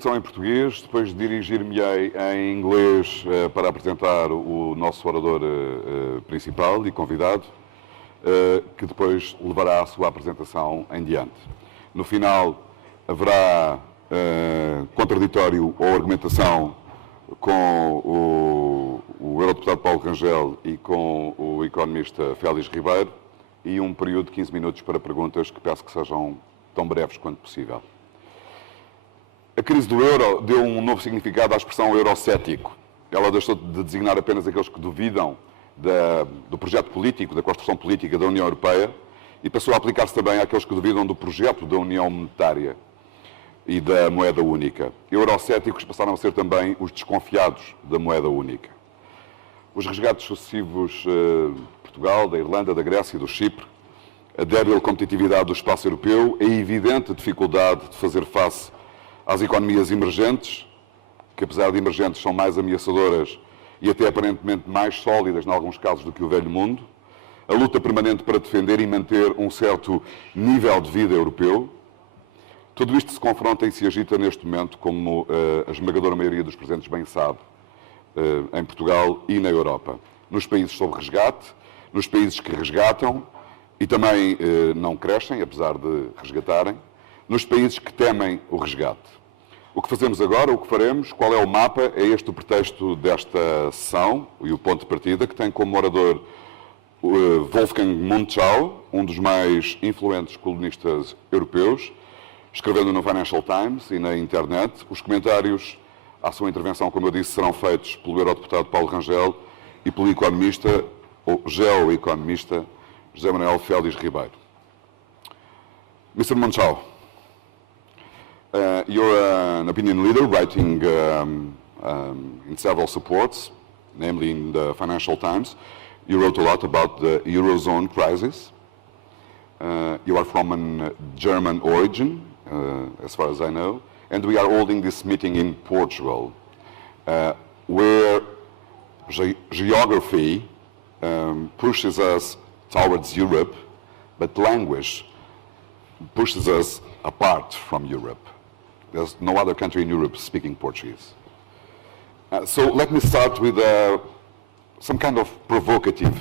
tradução em português, depois dirigir-me-ei em inglês para apresentar o nosso orador principal e convidado, que depois levará a sua apresentação em diante. No final, haverá contraditório ou argumentação com o eurodeputado Paulo Rangel e com o economista Félix Ribeiro e um período de 15 minutos para perguntas que peço que sejam tão breves quanto possível. A crise do euro deu um novo significado à expressão eurocético. Ela deixou de designar apenas aqueles que duvidam do projeto político, da construção política da União Europeia e passou a aplicar-se também àqueles que duvidam do projeto da União Monetária e da moeda única. Eurocéticos passaram a ser também os desconfiados da moeda única. Os resgates sucessivos de Portugal, da Irlanda, da Grécia e do Chipre, a débil competitividade do espaço europeu, a evidente dificuldade de fazer face às economias emergentes, que apesar de emergentes são mais ameaçadoras e até aparentemente mais sólidas, em alguns casos, do que o velho mundo, a luta permanente para defender e manter um certo nível de vida europeu. Tudo isto se confronta e se agita neste momento, como a esmagadora maioria dos presentes bem sabe, em Portugal e na Europa. Nos países sob resgate, nos países que resgatam e também não crescem, apesar de resgatarem, nos países que temem o resgate. O que fazemos agora, o que faremos, qual é o mapa, é este o pretexto desta sessão e o ponto de partida, que tem como orador Wolfgang Münchau, um dos mais influentes colunistas europeus, escrevendo no Financial Times e na internet. Os comentários à sua intervenção, como eu disse, serão feitos pelo eurodeputado Paulo Rangel e pelo economista, ou geoeconomista, José Manuel Félix Ribeiro. Mr. Münchau, you're an opinion leader writing in several supports, namely in the Financial Times. You wrote a lot about the Eurozone crisis. You are from a German origin, as far as I know, and we are holding this meeting in Portugal, where geography pushes us towards Europe, but language pushes us apart from Europe. There's no other country in Europe speaking Portuguese. So let me start with some kind of provocative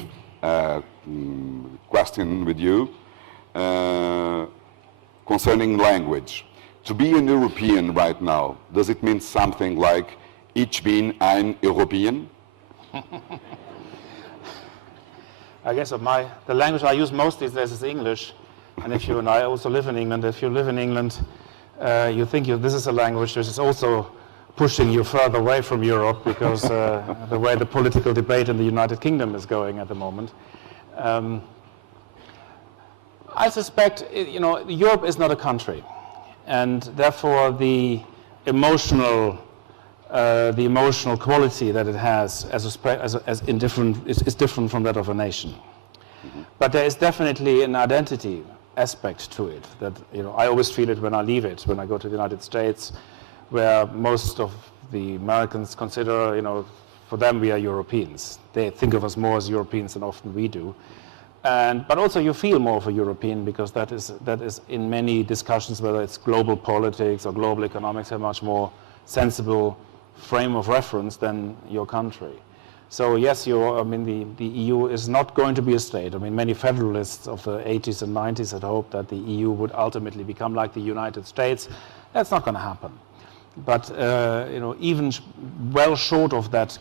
question with you concerning language. To be an European right now, does it mean something like Ich bin ein Europäer? I guess the language I use most these days is English. And I also live in England. If you live in England, you think this is a language which is also pushing you further away from Europe because the way the political debate in the United Kingdom is going at the moment. I suspect, Europe is not a country, and therefore the emotional quality that it has is different from that of a nation. Mm-hmm. But there is definitely an identity aspect to it that I always feel it when I leave it, when I go to the United States, where most of the Americans consider, for them we are Europeans. They think of us more as Europeans than often we do. But also you feel more of a European because that is in many discussions, whether it's global politics or global economics, a much more sensible frame of reference than your country. So yes, the EU is not going to be a state. Many federalists of the 80s and 90s had hoped that the EU would ultimately become like the United States. That's not going to happen. But even well short of that,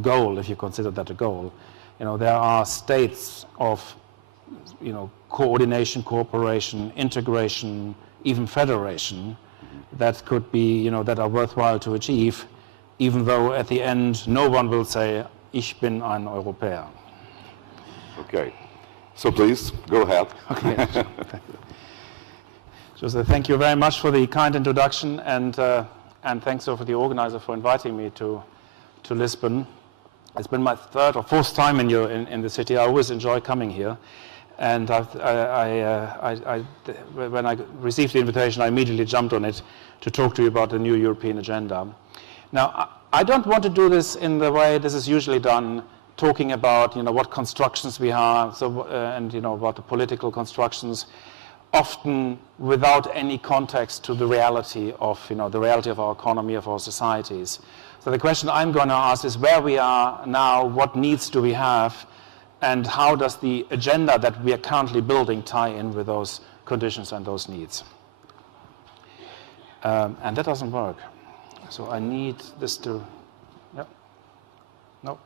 goal, if you consider that a goal, there are states of, coordination, cooperation, integration, even federation that could be, that are worthwhile to achieve, even though at the end no one will say, Ich bin ein Europäer. Okay. So please, go ahead. Okay. Jose, thank you very much for the kind introduction, and thanks to the organizer for inviting me to Lisbon. It's been my third or fourth time in the city. I always enjoy coming here. And when I received the invitation, I immediately jumped on it to talk to you about the new European agenda. Now, I don't want to do this in the way this is usually done, talking about what constructions we have, and about the political constructions. often without any context to the reality of, the reality of our economy, of our societies. So the question I'm going to ask is where we are now, what needs do we have, and how does the agenda that we are currently building tie in with those conditions and those needs? And that doesn't work. So I need this to, yep, no.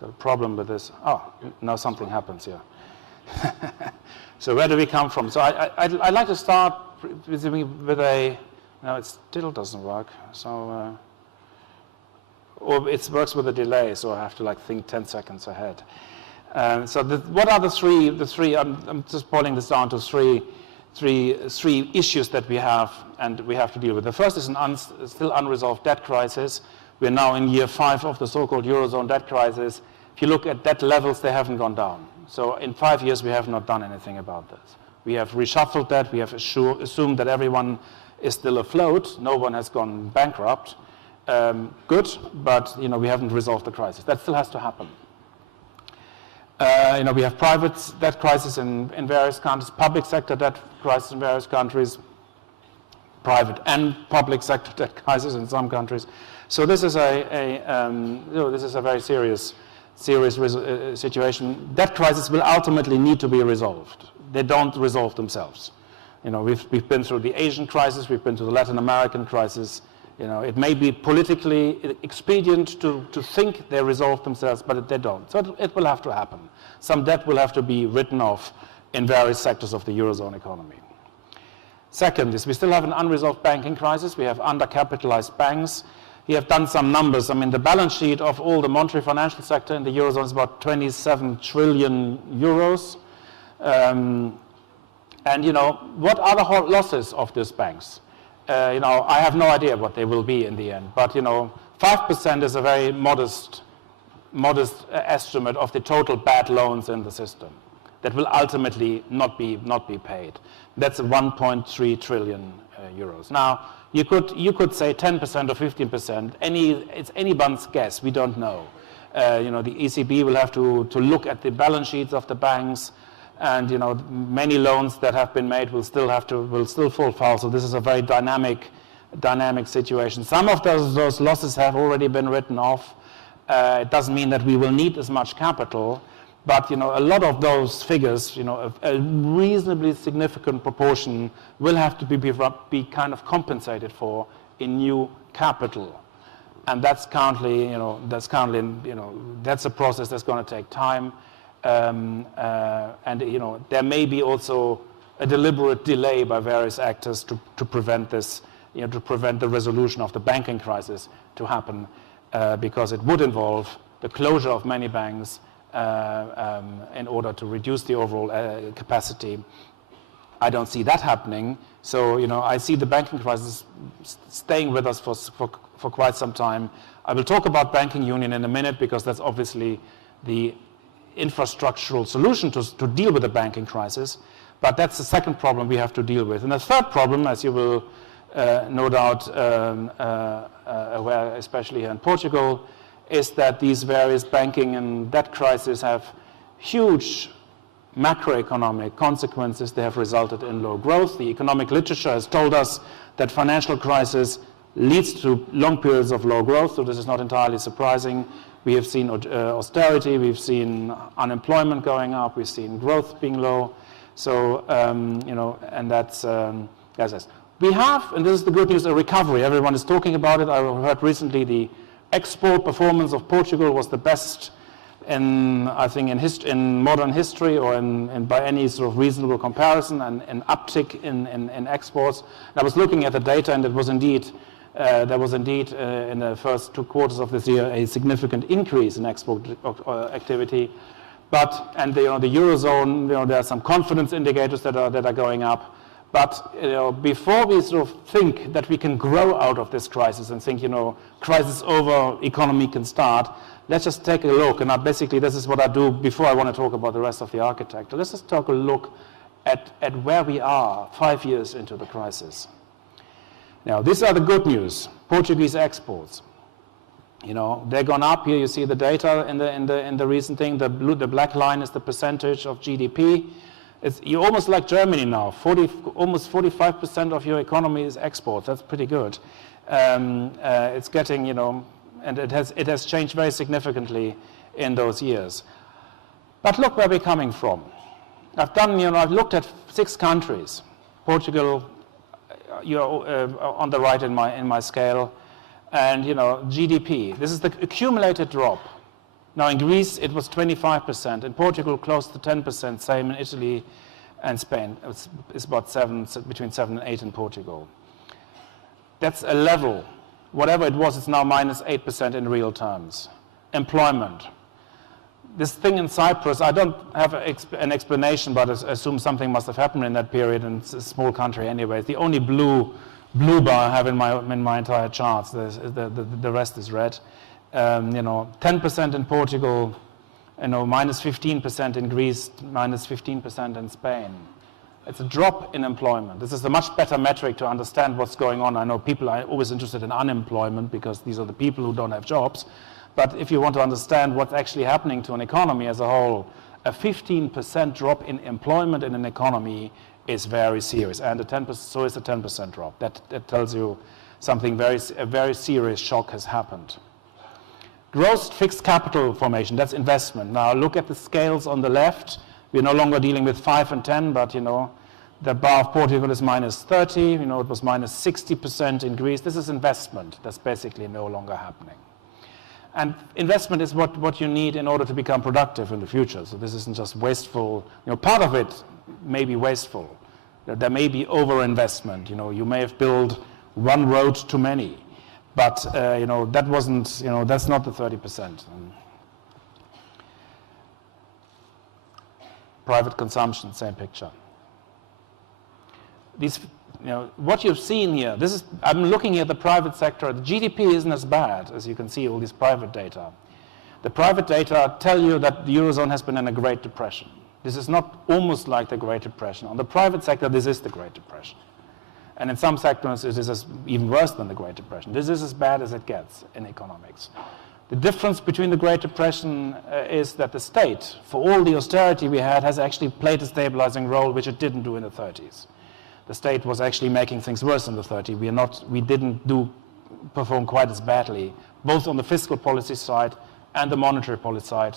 Got a problem with this. Oh, now something happens here. So where do we come from? So I'd like to start with a, no, it still doesn't work. So, or it works with a delay, so I have to think 10 seconds ahead. So what are the three, I'm just boiling this down to three issues that we have and we have to deal with. The first is still unresolved debt crisis. We're now in year 5 of the so-called Eurozone debt crisis. If you look at debt levels, they haven't gone down. So in 5 years, we have not done anything about this. We have reshuffled that. We have assumed that everyone is still afloat. No one has gone bankrupt. Good, but we haven't resolved the crisis. That still has to happen. We have private debt crisis in various countries, public sector debt crisis in various countries, private and public sector debt crisis in some countries. So this is this is a very serious situation. Debt crises will ultimately need to be resolved. They don't resolve themselves. We've been through the Asian crisis, we've been through the Latin American crisis. It may be politically expedient to think they resolve themselves, but they don't. So it will have to happen. Some debt will have to be written off in various sectors of the Eurozone economy. Second is we still have an unresolved banking crisis. We have undercapitalized banks. We have done some numbers. I mean, the balance sheet of all the monetary financial sector in the Eurozone is about 27 trillion euros. And, what are the losses of these banks? I have no idea what they will be in the end, but 5% is a very modest estimate of the total bad loans in the system that will ultimately not be paid. That's 1.3 trillion euros. Now, you could say 10% or 15%. It's anyone's guess. We don't know. The ECB will have to look at the balance sheets of the banks. And many loans that have been made will still fall foul. So this is a very dynamic situation. Some of those losses have already been written off. It doesn't mean that we will need as much capital, but a lot of those figures, a reasonably significant proportion will have to be kind of compensated for in new capital, and that's currently that's a process that's going to take time. And there may be also a deliberate delay by various actors to prevent this, to prevent the resolution of the banking crisis to happen, because it would involve the closure of many banks in order to reduce the overall capacity. I don't see that happening. So I see the banking crisis staying with us for quite some time. I will talk about banking union in a minute because that's obviously the infrastructural solution to deal with the banking crisis, but that's the second problem we have to deal with. And the third problem, as you will no doubt aware, especially here in Portugal, is that these various banking and debt crises have huge macroeconomic consequences. They have resulted in low growth. The economic literature has told us that financial crisis leads to long periods of low growth, so this is not entirely surprising. We have seen austerity, we've seen unemployment going up, we've seen growth being low. So, and that's, yes. We have, and this is the good news, a recovery. Everyone is talking about it. I heard recently the export performance of Portugal was the best in modern history or by any sort of reasonable comparison, and an uptick in exports. And I was looking at the data, and it was indeed there was indeed in the first 2 quarters of this year a significant increase in export activity. But the Eurozone, there are some confidence indicators that are going up. But before we sort of think that we can grow out of this crisis and think crisis over, economy can start, let's just take a look. And basically this is what I do before I want to talk about the rest of the architecture. Let's just take a look at where we are 5 years into the crisis. Now, these are the good news, Portuguese exports. You know, they're gone up. Here you see the data in the recent thing. The black line is the percentage of GDP. You're almost like Germany now. Almost 45% of your economy is export. That's pretty good. It's getting, you know, and it has changed very significantly in those years. But look where we're coming from. I've looked at 6 countries. Portugal, you're on the right in my scale. And, you know, GDP, this is the accumulated drop. Now, in Greece, it was 25%. In Portugal, close to 10%. Same in Italy and Spain. It's about between 7 and 8 in Portugal. That's a level. Whatever it was, it's now minus 8% in real terms. Employment. This thing in Cyprus, I don't have an explanation, but I assume something must have happened in that period, and it's a small country anyway. It's the only blue bar I have in my entire charts. The rest is red. You know, 10% in Portugal, you know, minus 15% in Greece, minus 15% in Spain. It's a drop in employment. This is a much better metric to understand what's going on. I know people are always interested in unemployment because these are the people who don't have jobs. But if you want to understand what's actually happening to an economy as a whole, a 15% drop in employment in an economy is very serious, and so is a 10% drop. That tells you something a very serious shock has happened. Gross fixed capital formation, that's investment. Now look at the scales on the left. We're no longer dealing with 5 and 10, but you know, the bar of Portugal is minus 30. You know, it was minus 60% in Greece. This is investment. That's basically no longer happening. And investment is what you need in order to become productive in the future. So this isn't just wasteful. You know, part of it may be wasteful. There may be overinvestment. You know, you may have built one road too many, but you know, that wasn't. You know, that's not the 30%. Private consumption, same picture. These, you know, what you've seen here, I'm looking at the private sector. The GDP isn't as bad, as you can see, all these private data. The private data tell you that the Eurozone has been in a Great Depression. This is not almost like the Great Depression. On the private sector, this is the Great Depression. And in some sectors, it is even worse than the Great Depression. This is as bad as it gets in economics. The difference between the Great Depression is that the state, for all the austerity we had, has actually played a stabilizing role, which it didn't do in the 30s. The state was actually making things worse in the 30s. We didn't perform quite as badly, both on the fiscal policy side and the monetary policy side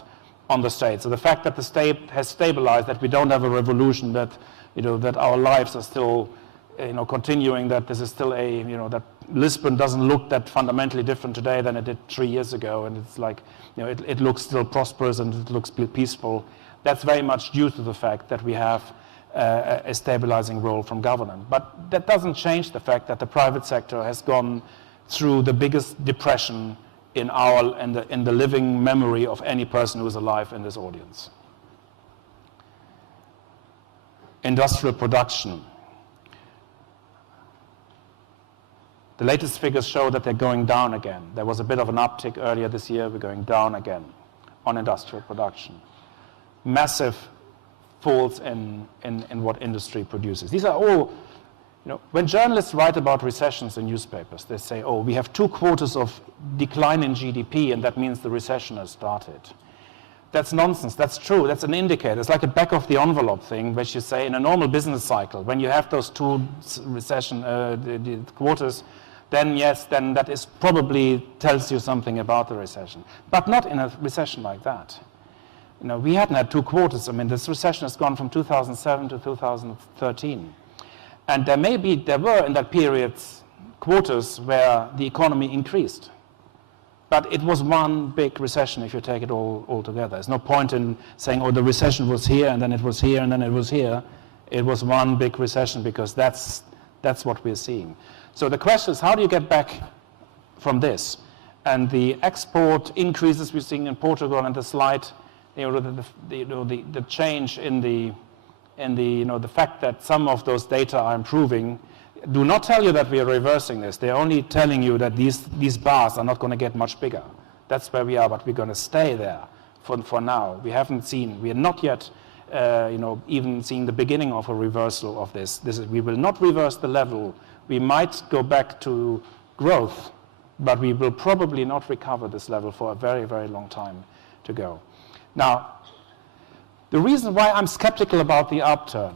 on the state. So the fact that the state has stabilized, that we don't have a revolution, that, you know, that our lives are still, you know, continuing, that this is still that Lisbon doesn't look that fundamentally different today than it did 3 years ago, and it's like, you know, it looks still prosperous and it looks peaceful. That's very much due to the fact that we have a stabilizing role from government. But that doesn't change the fact that the private sector has gone through the biggest depression in the living memory of any person who is alive in this audience. Industrial production. The latest figures show that they're going down again. There was a bit of an uptick earlier this year. We're going down again on industrial production. Massive falls in what industry produces. These are all, you know, when journalists write about recessions in newspapers, they say, oh, we have 2 quarters of decline in GDP, and that means the recession has started. That's nonsense. That's true. That's an indicator. It's like a back of the envelope thing, which you say in a normal business cycle, when you have those 2 recession the quarters, then yes, then that is probably tells you something about the recession. But not in a recession like that. You know, we hadn't had 2 quarters. I mean, this recession has gone from 2007 to 2013. And there were in that period quarters where the economy increased. But it was one big recession if you take it all together. There's no point in saying, oh, the recession was here, and then it was here, and then it was here. It was one big recession because that's what we're seeing. So the question is, how do you get back from this? And the export increases we're seeing in Portugal and the slight, the change in the fact that some of those data are improving do not tell you that we are reversing this. They're only telling you that these bars are not going to get much bigger. That's where we are, but we're going to stay there for now. We are not yet even seeing the beginning of a reversal of this. We will not reverse the level. We might go back to growth, but we will probably not recover this level for a very, very long time to go. Now, the reason why I'm skeptical about the upturn,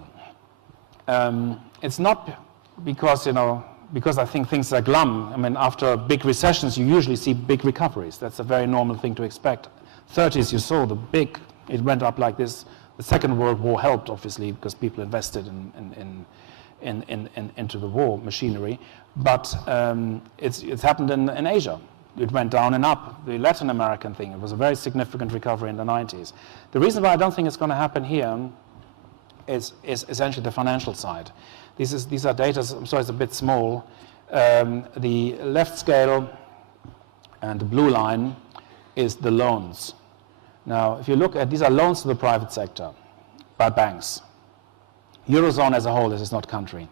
it's not because, because I think things are glum. I mean, after big recessions, you usually see big recoveries. That's a very normal thing to expect. 30s, you saw it went up like this. The Second World War helped, obviously, because people invested into the war machinery. But it's happened in Asia. It went down and up. The Latin American thing, it was a very significant recovery in the 90s. The reason why I don't think it's going to happen here is essentially the financial side. These are data, I'm sorry, it's a bit small. The left scale and the blue line is the loans. Now, if you look at, these are loans to the private sector by banks. Eurozone as a whole, this is not country.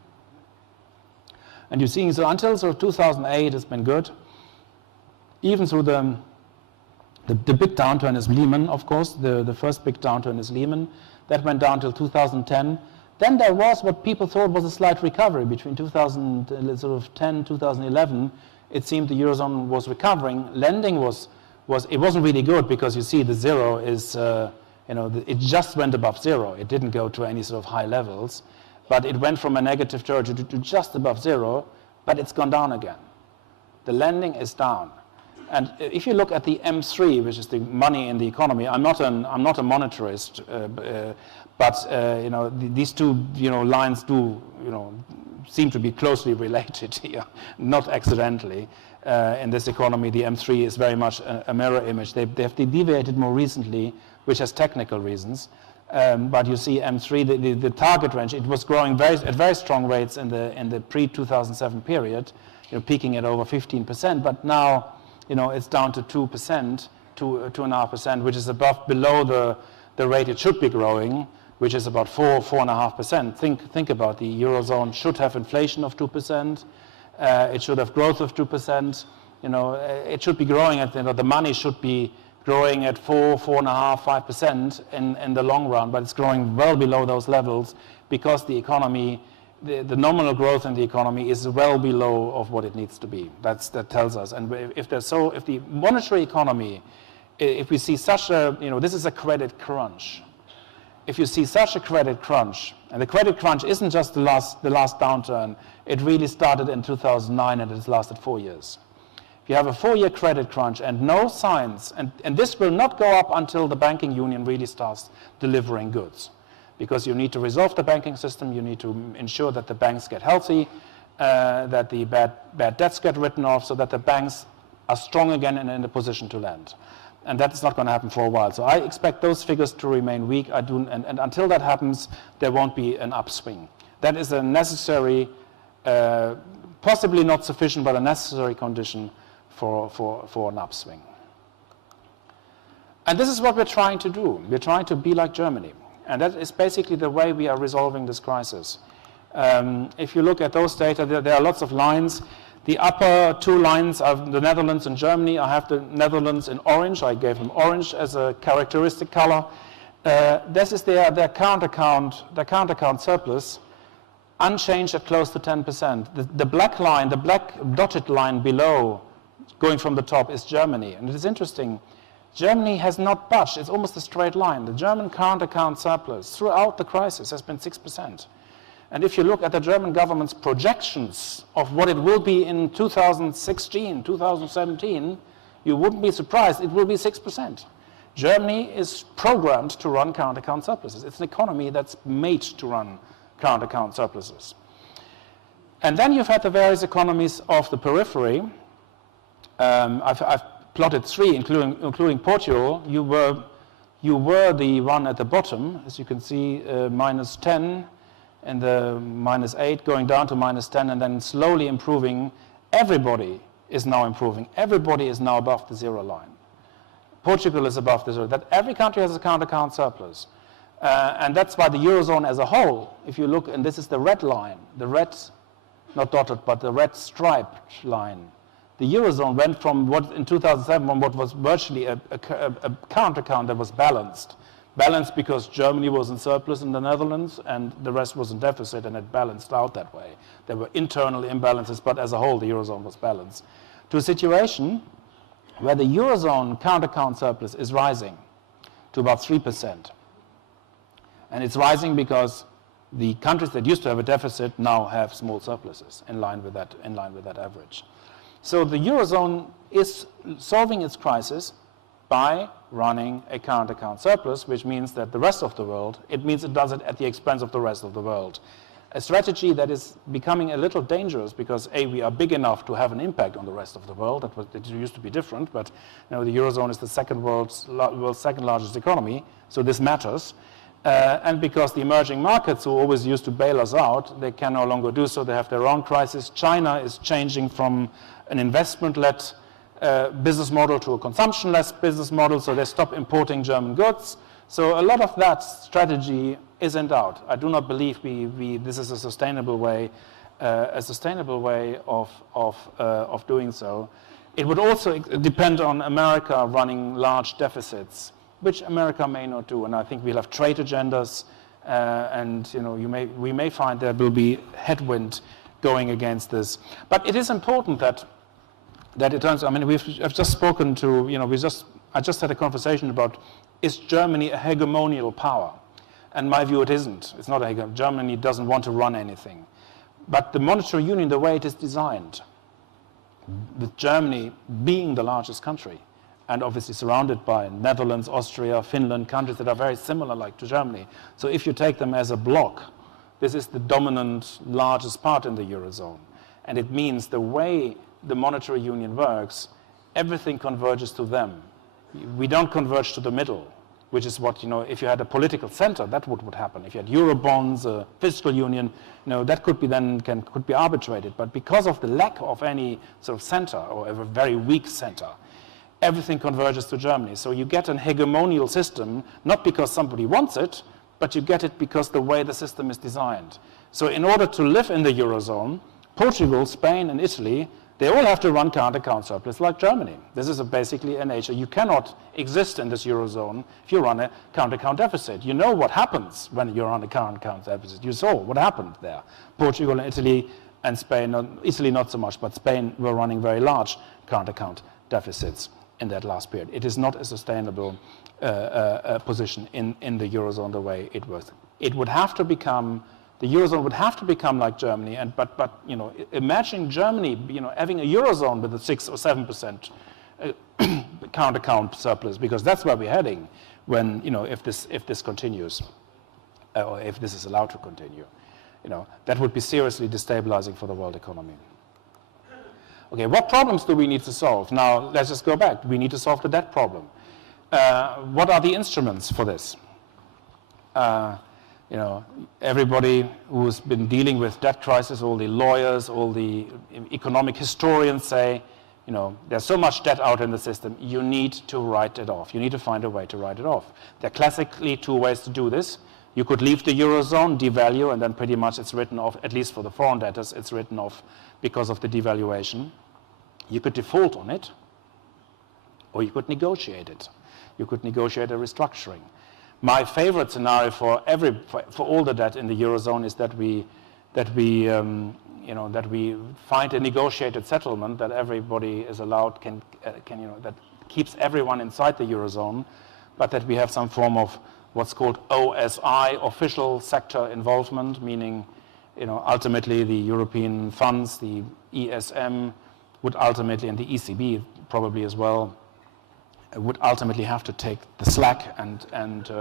And you're seeing, so until sort of 2008, it's been good. Even through the big downturn is Lehman, of course. The first big downturn is Lehman. That went down till 2010. Then there was what people thought was a slight recovery between 2010, 2011. It seemed the Eurozone was recovering. Lending it wasn't really good because you see the zero is, it just went above zero. It didn't go to any sort of high levels, but it went from a negative territory to just above zero, but it's gone down again. The lending is down. And if you look at the M3, which is the money in the economy, I'm not a monetarist, but these two lines do seem to be closely related here, not accidentally. In this economy, the M3 is very much a mirror image. They have deviated more recently, which has technical reasons. But you see M3, the target range, it was growing at very strong rates in the pre-2007 period, peaking at over 15%, but now it's down to 2%, 2.5%, which is below the rate it should be growing, which is about 4.5%. Think about the Eurozone should have inflation of 2%. It should have growth of 2%. It should be growing at, the money should be growing at 4.5%, 5% in the long run, but it's growing well below those levels because the economy, the nominal growth in the economy is well below of what it needs to be. That tells us. And if the monetary economy, if we see such a, this is a credit crunch. If you see such a credit crunch, and the credit crunch isn't just the last downturn, it really started in 2009 and it's lasted 4 years. If you have a 4-year credit crunch and no signs, and this will not go up until the banking union really starts delivering goods. Because you need to resolve the banking system, you need to ensure that the banks get healthy, that the bad debts get written off, so that the banks are strong again and in a position to lend. And that is not going to happen for a while. So I expect those figures to remain weak. And until that happens, there won't be an upswing. That is a necessary, possibly not sufficient, but a necessary condition for an upswing. And this is what we're trying to do. We're trying to be like Germany. And that is basically the way we are resolving this crisis. If you look at those data, there are lots of lines. The upper two lines are the Netherlands and Germany. I have the Netherlands in orange. I gave them orange as a characteristic color. This is their current account surplus, unchanged at close to 10%. The black line, the black dotted line below, going from the top, is Germany. And it is interesting. Germany has not budged. It's almost a straight line. The German current account surplus throughout the crisis has been 6%. And if you look at the German government's projections of what it will be in 2016, 2017, you wouldn't be surprised. It will be 6%. Germany is programmed to run current account surpluses. It's an economy that's made to run current account surpluses. And then you've had the various economies of the periphery. I've plotted 3, including Portugal. You were the one at the bottom, as you can see, -10. And the -8 going down to -10 and then slowly improving. Everybody is now improving. Everybody is now above the zero line. Portugal is above the zero. That every country has a current account surplus. And that's why the Eurozone as a whole, if you look, and this is the red line, the red, not dotted, but the red striped line. The Eurozone went from what in 2007, from what was virtually a current account that was balanced. Balanced because Germany was in surplus in the Netherlands and the rest was in deficit, and it balanced out that way. There were internal imbalances, but as a whole, the Eurozone was balanced. to a situation where the Eurozone current account surplus is rising to about 3%. And it's rising because the countries that used to have a deficit now have small surpluses in line with that average. So the Eurozone is solving its crisis by running a current account surplus, which means that the rest of the world, it means it does it at the expense of the rest of the world. A strategy that is becoming a little dangerous because A, we are big enough to have an impact on the rest of the world. It used to be different, but the Eurozone is the world's second largest economy, so this matters. And because the emerging markets who always used to bail us out, they can no longer do so. They have their own crisis. China is changing from an investment-led business model to a consumption-less business model, so they stop importing German goods. So a lot of that strategy is in doubt. I do not believe this is a sustainable way of doing so. It would also depend on America running large deficits, which America may not do. And I think we'll have trade agendas, and we may find there will be headwind going against this. But it is important that it turns. I mean, I've just spoken to. I just had a conversation about, is Germany a hegemonial power? And my view, it isn't. It's not a hegemonial. Germany doesn't want to run anything. But the monetary union, the way it is designed, with Germany being the largest country, and obviously surrounded by Netherlands, Austria, Finland, countries that are very similar like to Germany. So if you take them as a block, this is the dominant largest part in the Eurozone. And it means the way the monetary union works, everything converges to them. We don't converge to the middle, which is what, if you had a political center, that would happen. If you had Eurobonds, a fiscal union, that could be arbitrated. But because of the lack of any sort of center, or a very weak center, everything converges to Germany. So you get an hegemonial system, not because somebody wants it, but you get it because the way the system is designed. So in order to live in the Eurozone, Portugal, Spain, and Italy, they all have to run current account surplus like Germany. This is basically a nature. You cannot exist in this Eurozone if you run a current account deficit. You know what happens when you run a current account deficit. You saw what happened there. Portugal and Italy and Spain, Italy not so much, but Spain were running very large current account deficits in that last period. It is not a sustainable position in the Eurozone the way it was. It would have to become, the Eurozone would have to become like Germany, but imagine Germany having a Eurozone with a 6 or 7% current account surplus, because that's where we're heading when, if this continues, or if this is allowed to continue. That would be seriously destabilizing for the world economy. Okay, what problems do we need to solve? Now, let's just go back. We need to solve the debt problem. What are the instruments for this? Everybody who's been dealing with debt crisis, all the lawyers, all the economic historians say, there's so much debt out in the system, you need to write it off. You need to find a way to write it off. There are classically two ways to do this. You could leave the Eurozone, devalue, and then pretty much it's written off, at least for the foreign debtors, it's written off because of the devaluation. You could default on it, or you could negotiate it. You could negotiate a restructuring. My favorite scenario for all the debt in the Eurozone is that we find a negotiated settlement that everybody is allowed, that keeps everyone inside the Eurozone, but that we have some form of what's called OSI, official sector involvement, meaning, ultimately the European funds, the ESM would ultimately, and the ECB probably as well, would ultimately have to take the slack and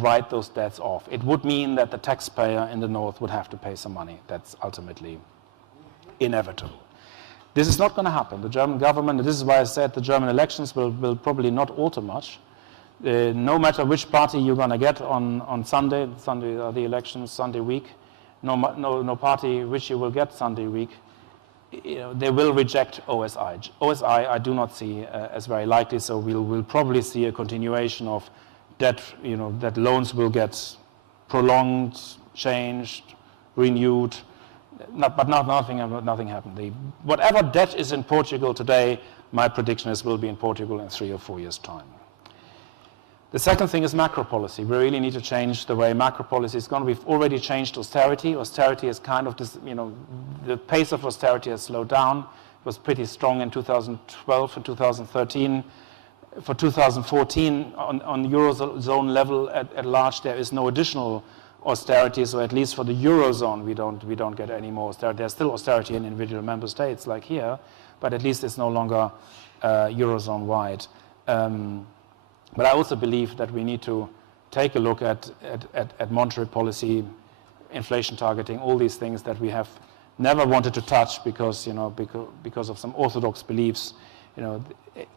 write those debts off. It would mean that the taxpayer in the north would have to pay some money. That's ultimately inevitable. This is not going to happen. The German government, and this is why I said the German elections will probably not alter much. No matter which party you're going to get on Sunday are the elections, Sunday week, no party which you will get Sunday week, they will reject OSI. OSI I do not see as very likely, so we'll probably see a continuation of debt, that loans will get prolonged, changed, renewed, but nothing happened. Whatever debt is in Portugal today, my prediction is will be in Portugal in 3 or 4 years' time. The second thing is macro policy. We really need to change the way macro policy is going. We've already changed austerity. Austerity is kind of this, the pace of austerity has slowed down. was pretty strong in 2012 and 2013. For 2014, on Eurozone level at large, there is no additional austerity, so at least for the Eurozone, we don't get any more austerity. There's still austerity in individual member states like here, but at least it's no longer Eurozone-wide. But I also believe that we need to take a look at monetary policy, inflation targeting, all these things that we have never wanted to touch because, because of some orthodox beliefs.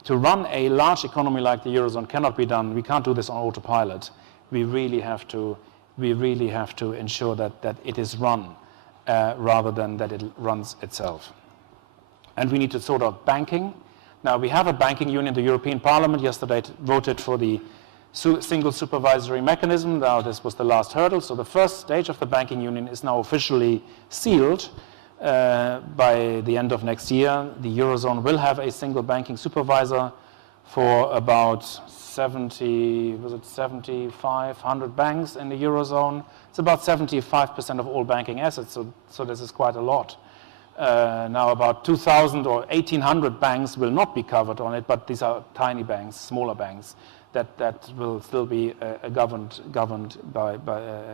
To run a large economy like the Eurozone cannot be done. We can't do this on autopilot. We really have to ensure that it is run rather than that it runs itself. And we need to sort out banking. Now, we have a banking union. The European Parliament yesterday voted for the single supervisory mechanism. Now, this was the last hurdle. So the first stage of the banking union is now officially sealed. By the end of next year, the Eurozone will have a single banking supervisor for about 7,500 banks in the Eurozone. It's about 75% of all banking assets, so this is quite a lot. Now about 2,000 or 1,800 banks will not be covered on it, but these are tiny banks, smaller banks, that will still be governed by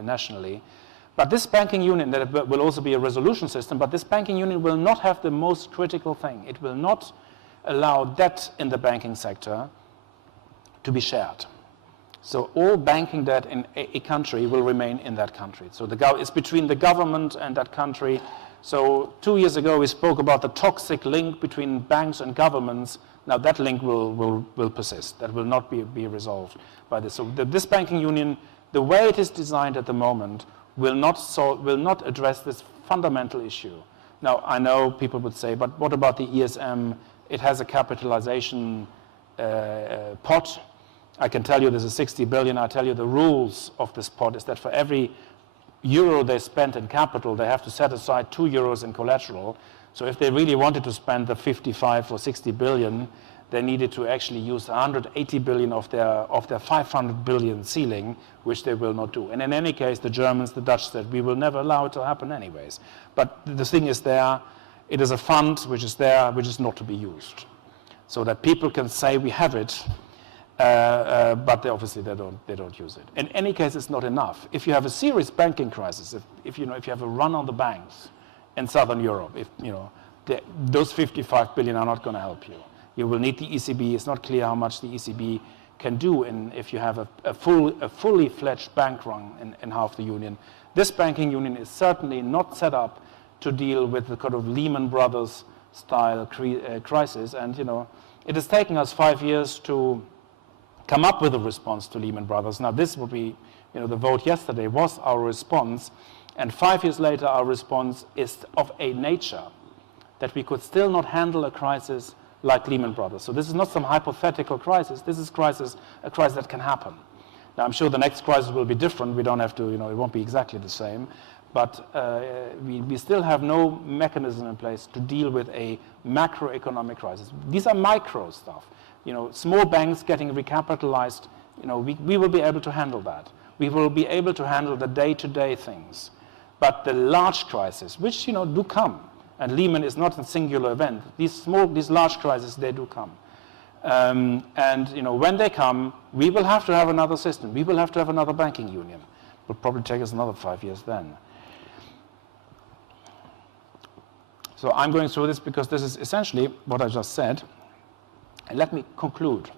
nationally. But this banking union, that will also be a resolution system, but this banking union will not have the most critical thing. It will not allow debt in the banking sector to be shared. So all banking debt in a country will remain in that country. So it's between the government and that country. So 2 years ago, we spoke about the toxic link between banks and governments. Now that link will persist. That will not be resolved by this. So this banking union, the way it is designed at the moment, will not address this fundamental issue. Now, I know people would say, but what about the ESM? It has a capitalization pot. I can tell you this is 60 billion. I tell you the rules of this pot is that for every euro they spend in capital, they have to set aside 2 euros in collateral. So if they really wanted to spend the 55 or 60 billion, they needed to actually use 180 billion of their 500 billion ceiling, which they will not do. And in any case, the Germans, the Dutch said, we will never allow it to happen anyways. But the thing is there, it is a fund which is there, which is not to be used. So that people can say we have it, but obviously they don't use it. In any case, it's not enough. If you have a serious banking crisis, if you have a run on the banks in Southern Europe, those 55 billion are not going to help you. You will need the ECB. It's not clear how much the ECB can do if you have a fully fledged bank run in half the union. This banking union is certainly not set up to deal with the kind of Lehman Brothers style crisis. And it has taken us 5 years to come up with a response to Lehman Brothers. Now this would be, the vote yesterday was our response, and 5 years later our response is of a nature that we could still not handle a crisis like Lehman Brothers. So this is not some hypothetical crisis. This is a crisis that can happen. Now I'm sure the next crisis will be different. We don't have to, it won't be exactly the same. But we still have no mechanism in place to deal with a macroeconomic crisis. These are micro stuff. Small banks getting recapitalized, we will be able to handle that. We will be able to handle the day-to-day things. But the large crises, which, do come, and Lehman is not a singular event. These large crises, they do come. And when they come, we will have to have another system. We will have to have another banking union. It will probably take us another 5 years then. So I'm going through this because this is essentially what I just said. And let me conclude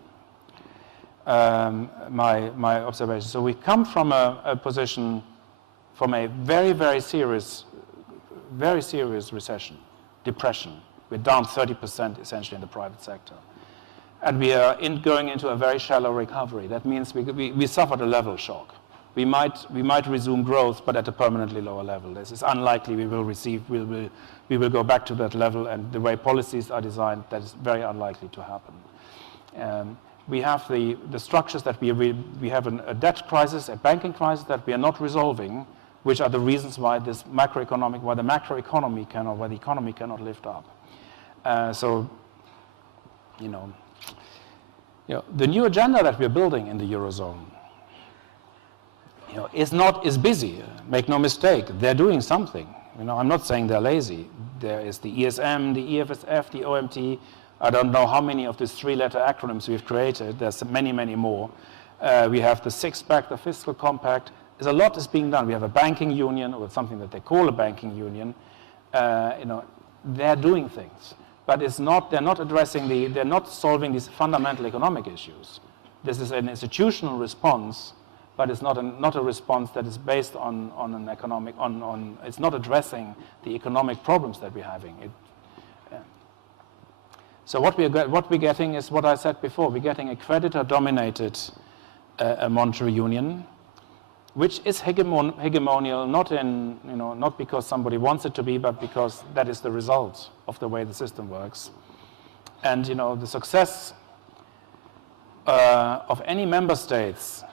my observation. So we come from a position, from a very, very serious recession, depression. We're down 30% essentially in the private sector. And we are going into a very shallow recovery. That means we suffered a level shock. We might resume growth, but at a permanently lower level. This is unlikely we will go back to that level, and the way policies are designed, that is very unlikely to happen. We have the structures that we have a debt crisis, a banking crisis that we are not resolving, which are the reasons why the macroeconomy cannot lift up. The new agenda that we're building in the Eurozone, is busy. Make no mistake, they're doing something. You know, I'm not saying they're lazy. There is the ESM, the EFSF, the OMT. I don't know how many of these three-letter acronyms we've created. There's many, many more. We have the six-pack, the fiscal compact. There's a lot that's being done. We have a banking union, or something that they call a banking union. You know, they're doing things, but it's not. They're not addressing they're not solving these fundamental economic issues. This is an institutional response, but it's not a response that is based on an economic. It's not addressing the economic problems that we're having. So what we're getting is what I said before. We're getting a creditor-dominated monetary union, which is hegemonial, not because somebody wants it to be, but because that is the result of the way the system works. And you know, the success of any member state's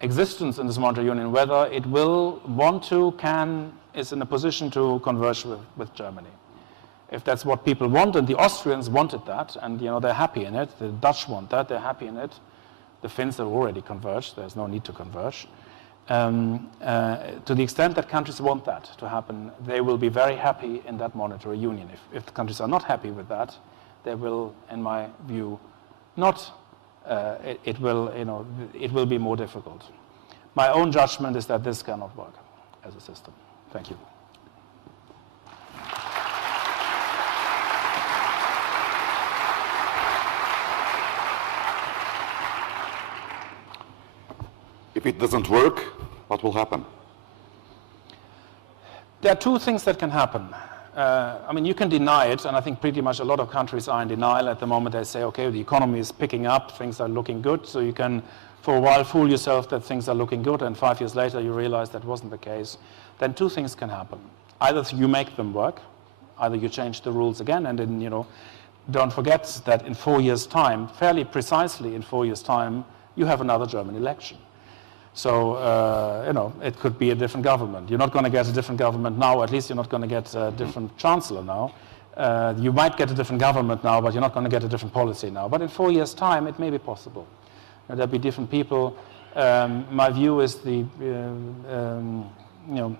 existence in this monetary union, whether it will want to, is in a position to converge with Germany. If that's what people want, and the Austrians wanted that, and you know, they're happy in it. The Dutch want that, they're happy in it. The Finns have already converged, there's no need to converge. To the extent that countries want that to happen, they will be very happy in that monetary union. If the countries are not happy with that, they will, in my view, not. It will be more difficult. My own judgment is that this cannot work as a system. Thank you. If it doesn't work, what will happen? There are two things that can happen. I mean, you can deny it, and I think pretty much a lot of countries are in denial at the moment. They say, okay, the economy is picking up, things are looking good, so you can, for a while, fool yourself that things are looking good, and 5 years later you realize that wasn't the case. Then two things can happen. Either you make them work, either you change the rules again, and then, you know, don't forget that in 4 years' time, fairly precisely in 4 years' time, you have another German election. So, you know, it could be a different government. You're not going to get a different government now, at least you're not going to get a different chancellor now. You might get a different government now, but you're not going to get a different policy now. But in 4 years' time, it may be possible. There'll be different people. My view is you know,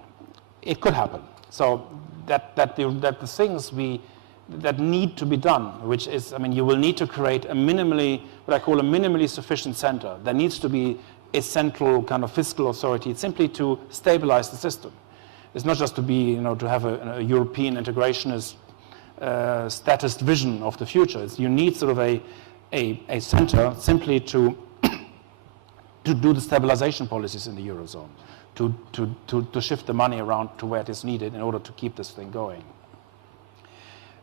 it could happen. So that the things that need to be done, which is, I mean, you will need to create a what I call a minimally sufficient center. There needs to be a central kind of fiscal authority simply to stabilize the system. It's not just to be, you know, to have a European integrationist statist vision of the future. You need sort of a center simply to do the stabilization policies in the Eurozone, to shift the money around to where it is needed in order to keep this thing going.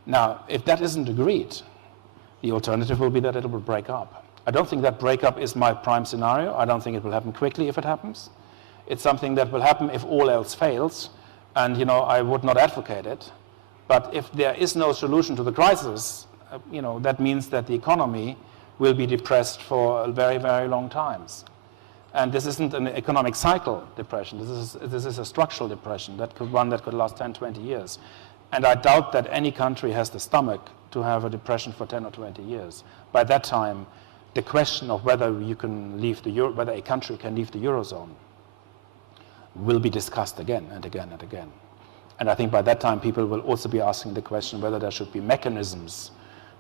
Now, if that isn't agreed, the alternative will be that it will break up. I don't think that breakup is my prime scenario. I don't think it will happen quickly if it happens. It's something that will happen if all else fails, and you know, I would not advocate it. But if there is no solution to the crisis, you know, that means that the economy will be depressed for very, very long times. And this isn't an economic cycle depression. This is a structural depression that could last 10, 20 years. And I doubt that any country has the stomach to have a depression for 10 or 20 years. By that time, the question of whether you can leave whether a country can leave the Eurozone will be discussed again and again and again. And I think by that time people will also be asking the question whether there should be mechanisms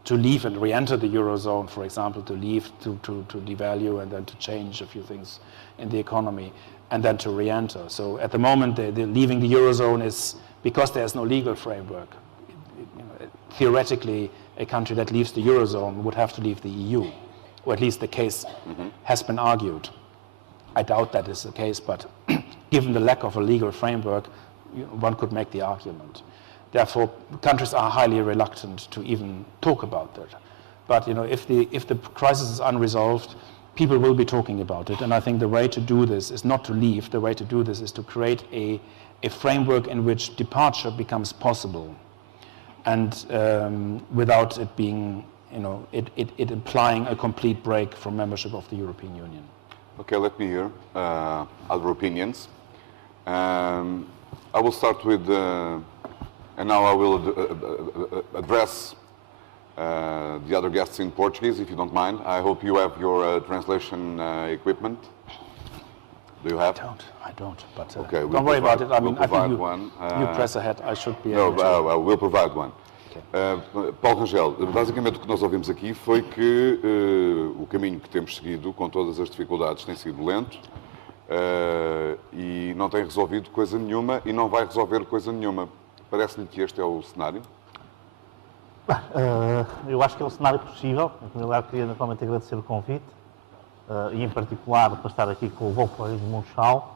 to leave and re-enter the Eurozone, for example, to leave, to devalue and then to change a few things in the economy and then to re-enter. So at the moment, the leaving the Eurozone is because there's no legal framework. You know, theoretically, a country that leaves the Eurozone would have to leave the EU. Or at least the case has been argued. I doubt that is the case, but given the lack of a legal framework, one could make the argument. Therefore, countries are highly reluctant to even talk about that. But you know, if the crisis is unresolved, people will be talking about it. And I think the way to do this is not to leave. The way to do this is to create a framework in which departure becomes possible, and without it being, you know, it implying a complete break from membership of the European Union. Okay, let me hear other opinions. I will start with, and now I will address the other guests in Portuguese, if you don't mind. I hope you have your translation equipment. Do you have? I don't. But Okay, don't worry about it. I mean, I think one. you press ahead. I should be No, able to. we'll provide one. Paulo Rangel, basicamente o que nós ouvimos aqui foi que o caminho que temos seguido, com todas as dificuldades, tem sido lento e não tem resolvido coisa nenhuma e não vai resolver coisa nenhuma. Parece-lhe que este é o cenário? Eu acho que é um cenário possível. Em primeiro lugar, queria naturalmente agradecer o convite e, em particular, para estar aqui com o Wolfgang Munchau,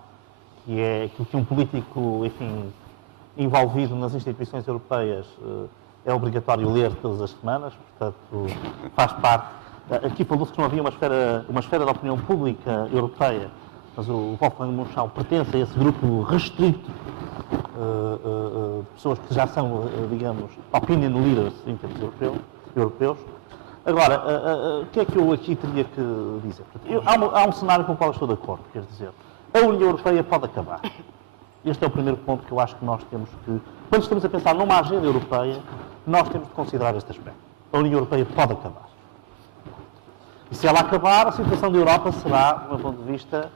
que é aquilo que um político, enfim, envolvido nas instituições europeias é obrigatório ler todas as semanas, portanto, faz parte. Aqui falou-se que não havia uma esfera da opinião pública europeia, mas o Wolfgang Munchau pertence a esse grupo restrito de pessoas que já são, digamos, opinion leaders em termos europeus. Agora, o que é que eu aqui teria que dizer? Há um cenário com o qual eu estou de acordo, quer dizer, a União Europeia pode acabar. Este é o primeiro ponto que eu acho que nós temos que... Quando estamos a pensar numa agenda europeia, nós temos de considerar este aspecto. A União Europeia pode acabar. E se ela acabar, a situação da Europa será, do meu ponto de vista,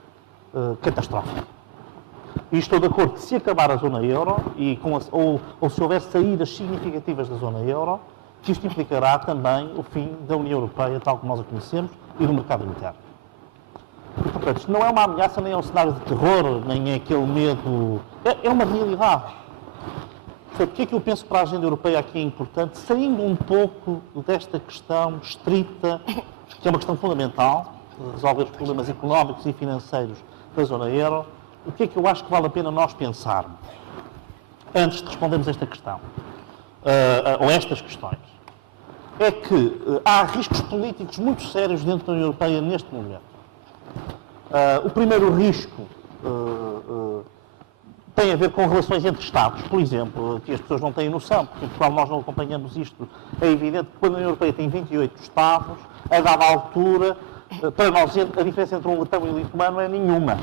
catastrófica. E estou de acordo que se acabar a zona euro, ou se houver saídas significativas da zona euro, que isto implicará também o fim da União Europeia, tal como nós a conhecemos, e do mercado interno. E, portanto, isto não é uma ameaça, nem é um cenário de terror, nem é aquele medo... É uma realidade. Portanto, o que é que eu penso para a agenda europeia aqui é importante? Saindo um pouco desta questão estrita, que é uma questão fundamental, de resolver os problemas económicos e financeiros da zona euro, o que é que eu acho que vale a pena nós pensarmos antes de respondermos a esta questão, ou estas questões? É que há riscos políticos muito sérios dentro da União Europeia neste momento. O primeiro risco tem a ver com relações entre Estados, por exemplo, que as pessoas não têm noção, porque em Portugal nós não acompanhamos isto. É evidente que quando a União Europeia tem 28 Estados, a dada altura, para nós a diferença entre um letão e um lituano não é nenhuma.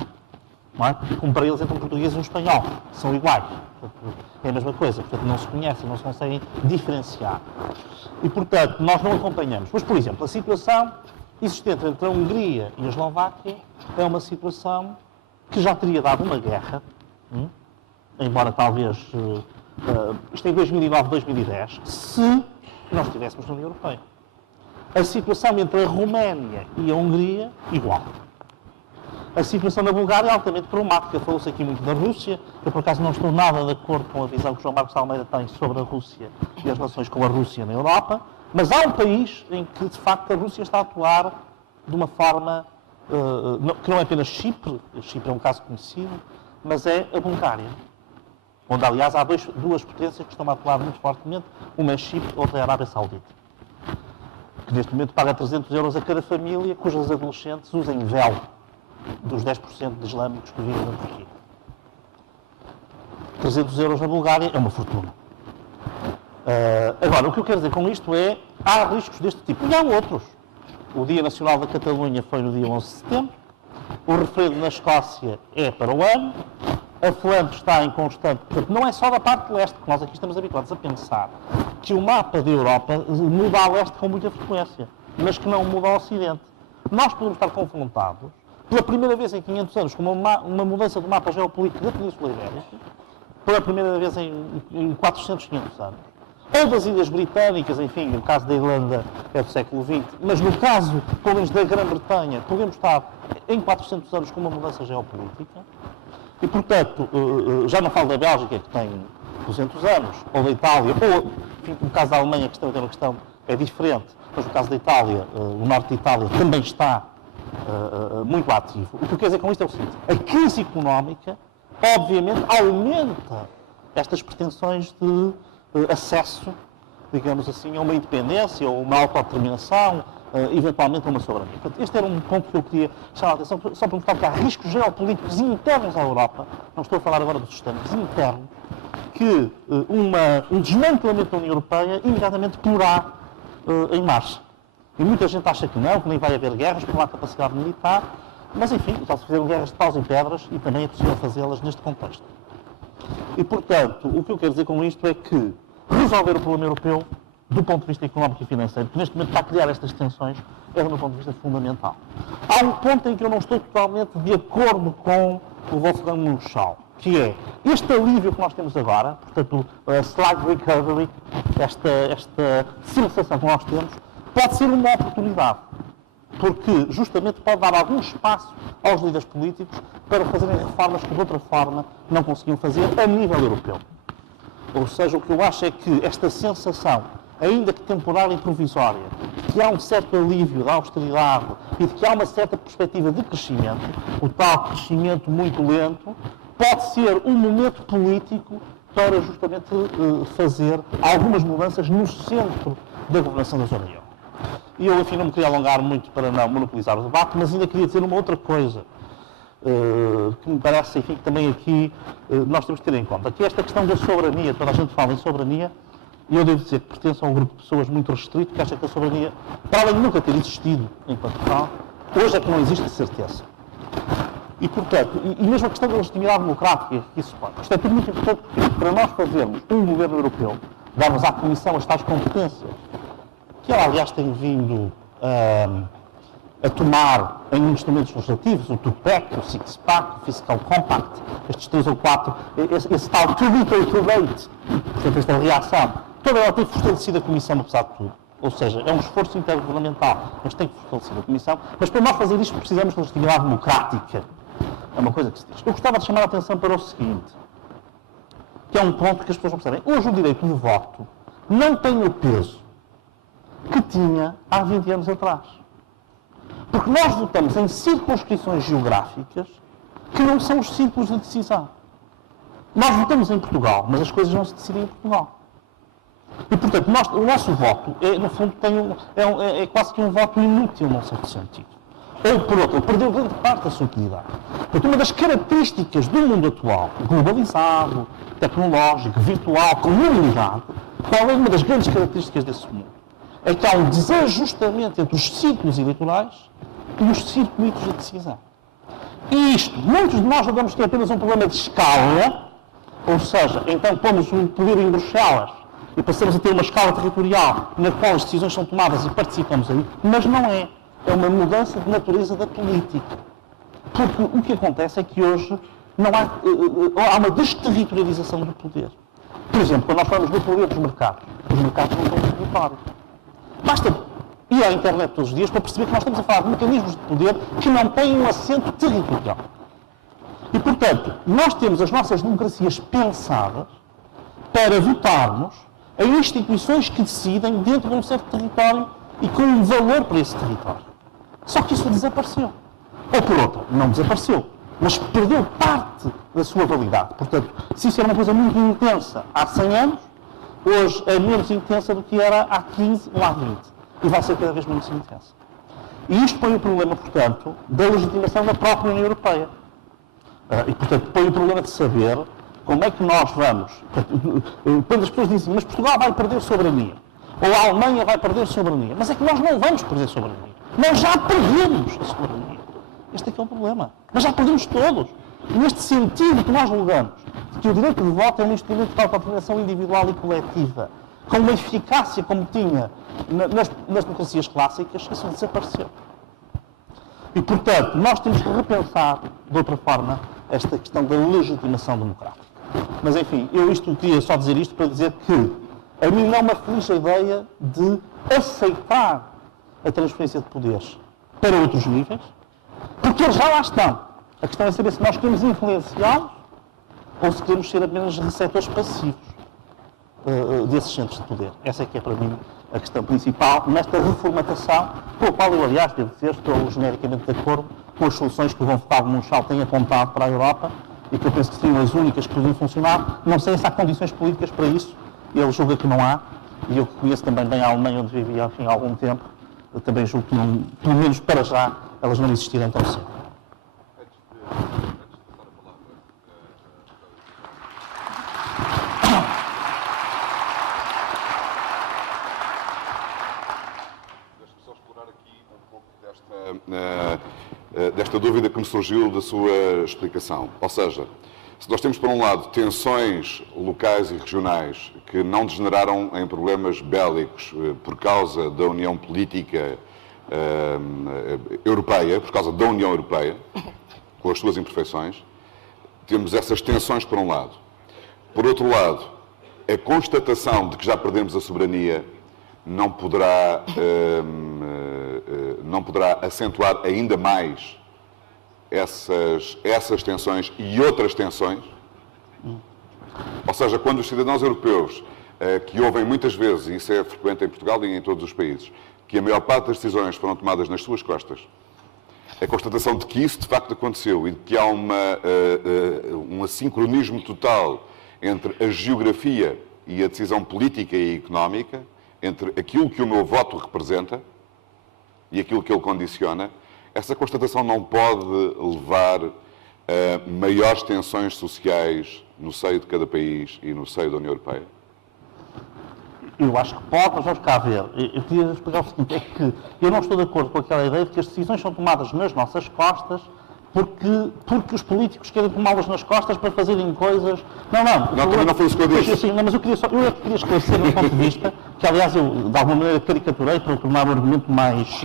Não é? Como para eles entre um português e um espanhol. São iguais. Portanto, é a mesma coisa. Portanto, não se conhecem, não se conseguem diferenciar. E, portanto, nós não acompanhamos. Mas, por exemplo, a situação existente entre a Hungria e a Eslováquia é uma situação que já teria dado uma guerra, embora talvez, isto é em 2009, 2010, se nós estivéssemos na União Europeia. A situação entre a Roménia e a Hungria, igual. A situação na Bulgária é altamente problemática. Falou-se aqui muito da Rússia. Eu, por acaso, não estou nada de acordo com a visão que João Marcos Almeida tem sobre a Rússia e as relações com a Rússia na Europa. Mas há um país em que, de facto, a Rússia está a atuar de uma forma que não é apenas Chipre. Chipre é um caso conhecido, mas é a Bulgária. Onde, aliás, há duas potências que estão a atuar muito fortemente. Uma é Chipre, outra é a Arábia Saudita. Que, neste momento, paga 300 euros a cada família, cujas adolescentes usem véu. Dos 10% de islâmicos que vivem na Turquia. 300 euros na Bulgária é uma fortuna. Agora, o que eu quero dizer com isto é, há riscos deste tipo. E há outros. O Dia Nacional da Catalunha foi no dia 11 de setembro. O referendo na Escócia é para o ano. A Flandres está em constante... Portanto, não é só da parte leste, porque nós aqui estamos habituados a pensar que o mapa da Europa muda a leste com muita frequência, mas que não muda ao ocidente. Nós podemos estar confrontados pela primeira vez em 500 anos, com uma mudança do mapa geopolítico da Península Ibérica, pela primeira vez em 400, 500 anos. Ou das Ilhas Britânicas, enfim, no caso da Irlanda é do século XX, mas no caso, pelo menos, da Grã-Bretanha, podemos estar em 400 anos com uma mudança geopolítica. E, portanto, já não falo da Bélgica, que tem 200 anos, ou da Itália, ou, enfim, no caso da Alemanha, que tem uma questão é diferente, mas no caso da Itália, o norte de Itália também está muito ativo. O que eu quero dizer com isto é o seguinte: a crise económica, obviamente, aumenta estas pretensões de acesso, digamos assim, a uma independência, ou uma autodeterminação, eventualmente a uma soberania. Portanto, este era um ponto que eu queria chamar a atenção, só para mostrar que há riscos geopolíticos internos à Europa, não estou a falar agora dos sistemas internos, que um desmantelamento da União Europeia imediatamente porá em marcha. E muita gente acha que nem vai haver guerras, porque não há capacidade militar, mas enfim, já se fizeram guerras de paus e pedras e também é possível fazê-las neste contexto. E, portanto, o que eu quero dizer com isto é que resolver o problema europeu do ponto de vista económico e financeiro, que neste momento está a criar estas tensões, é, do meu ponto de vista, fundamental. Há um ponto em que eu não estou totalmente de acordo com o Wolfgang Munchau, que é este alívio que nós temos agora, portanto, a slight recovery, esta sensação que nós temos, pode ser uma oportunidade, porque justamente pode dar algum espaço aos líderes políticos para fazerem reformas que de outra forma não conseguiam fazer a nível europeu. Ou seja, o que eu acho é que esta sensação, ainda que temporária e provisória, de que há um certo alívio da austeridade e de que há uma certa perspectiva de crescimento, o tal crescimento muito lento, pode ser um momento político para justamente fazer algumas mudanças no centro da governação da zona euro. E eu, enfim, não me queria alongar muito para não monopolizar o debate, mas ainda queria dizer uma outra coisa, que me parece, enfim, que também aqui nós temos que ter em conta, que é esta questão da soberania. Toda a gente fala em soberania, e eu devo dizer que pertenço a um grupo de pessoas muito restrito que acha que a soberania, para além de nunca ter existido enquanto tal, hoje é que não existe certeza. E, portanto, e mesmo a questão da legitimidade democrática, que isso pode. Isto é tudo muito importante para nós fazermos um governo europeu, darmos à Comissão as tais competências, que ela, aliás, tem vindo a tomar em instrumentos legislativos, o Two-Pack, o Six-Pack, o Fiscal Compact, estes 3 ou 4, esse tal too little too late, portanto, esta reação, toda ela tem fortalecido a Comissão, apesar de tudo. Ou seja, é um esforço intergovernamental, mas tem que fortalecer a Comissão. Mas para nós fazer isto precisamos de legitimidade democrática. É uma coisa que se diz. Eu gostava de chamar a atenção para o seguinte, que é um ponto que as pessoas não percebem. Hoje o direito de voto não tem o peso que tinha há 20 anos atrás. Porque nós votamos em circunscrições geográficas que não são os círculos de decisão. Nós votamos em Portugal, mas as coisas não se decidem em Portugal. E, portanto, o nosso voto, no fundo, é quase que um voto inútil, num certo sentido. Ou, por outro, perdeu grande parte da sua utilidade. Portanto, uma das características do mundo atual, globalizado, tecnológico, virtual, com mobilidade, qual é uma das grandes características desse mundo? É que há um desajustamento entre os círculos eleitorais e os circuitos de decisão. E isto, muitos de nós julgamos que é apenas um problema de escala, ou seja, então pomos o poder em Bruxelas e passamos a ter uma escala territorial na qual as decisões são tomadas e participamos aí, mas não é. É uma mudança de natureza da política. Porque o que acontece é que hoje não há uma desterritorialização do poder. Por exemplo, quando nós falamos do poder dos mercados, os mercados não têm território. Basta ir à internet todos os dias para perceber que nós estamos a falar de mecanismos de poder que não têm um assento territorial. E, portanto, nós temos as nossas democracias pensadas para votarmos em instituições que decidem dentro de um certo território e com um valor para esse território. Só que isso desapareceu. Ou por outra, não desapareceu, mas perdeu parte da sua validade. Portanto, se isso era uma coisa muito intensa há 100 anos, hoje é menos intensa do que era há 15 ou há 20. E vai ser cada vez menos intensa. E isto põe o problema, portanto, da legitimação da própria União Europeia. E, portanto, põe o problema de saber como é que nós vamos... Quando as pessoas dizem, mas Portugal vai perder soberania, ou a Alemanha vai perder soberania, mas é que nós não vamos perder soberania. Nós já perdemos a soberania. Este é que é o problema. Nós já perdemos todos. Neste sentido que nós julgamos que o direito de voto é um instrumento de autodeterminação individual e coletiva, com uma eficácia como tinha nas democracias clássicas, isso desapareceu. E, portanto, nós temos que repensar, de outra forma, esta questão da legitimação democrática. Mas, enfim, eu queria só dizer isto para dizer que a mim não me aflige a ideia de aceitar a transferência de poderes para outros níveis, porque eles já lá estão. A questão é saber se nós queremos influenciá-los ou se queremos ser apenas receptores passivos desses centros de poder. Essa é que é, para mim, a questão principal nesta reformatação, com a qual eu, aliás, devo dizer, estou genericamente de acordo com as soluções que o Wolfgang Munchau tem apontado para a Europa e que eu penso que seriam as únicas que poderiam funcionar. Não sei se há condições políticas para isso, ele julga que não há, e eu que conheço também bem a Alemanha, onde vivi há algum tempo, eu também julgo que, não, pelo menos para já, elas não existirão tão cedo. Deixa-me só explorar aqui um pouco desta dúvida que me surgiu da sua explicação. Ou seja, Se nós temos, por um lado, tensões locais e regionais que não degeneraram em problemas bélicos por causa da União Política Europeia, por causa da União Europeia, com as suas imperfeições, temos essas tensões por um lado. Por outro lado, a constatação de que já perdemos a soberania não poderá acentuar ainda mais essas tensões e outras tensões. Ou seja, quando os cidadãos europeus, que ouvem muitas vezes, e isso é frequente em Portugal e em todos os países, que a maior parte das decisões foram tomadas nas suas costas, a constatação de que isso de facto aconteceu e de que há um assincronismo total entre a geografia e a decisão política e económica, entre aquilo que o meu voto representa e aquilo que ele condiciona, essa constatação não pode levar a maiores tensões sociais no seio de cada país e no seio da União Europeia? Eu acho que pode, mas vamos cá ver. Eu queria explicar o seguinte, é que eu não estou de acordo com aquela ideia de que as decisões são tomadas nas nossas costas porque os políticos querem tomá-las nas costas para fazerem coisas... Não, também não foi isso que eu disse. Sim, mas eu queria esclarecer do ponto de vista, que aliás eu de alguma maneira caricaturei para tornar o argumento mais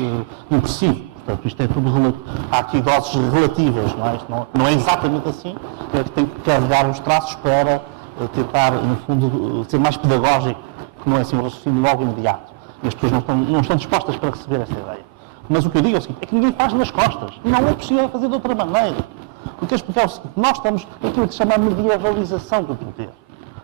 impressivo. Portanto, isto é tudo relativo. Há aqui doses relativas, não é? Isto não é exatamente assim. É que tem que carregar os traços para tentar, no fundo, ser mais pedagógico, que não é assim um raciocínio logo imediato. E as pessoas não estão dispostas para receber esta ideia. Mas o que eu digo é o seguinte, é que ninguém faz nas costas. Não é possível fazer de outra maneira. O que é explicar o seguinte, nós estamos aquilo que se chama a medievalização do poder.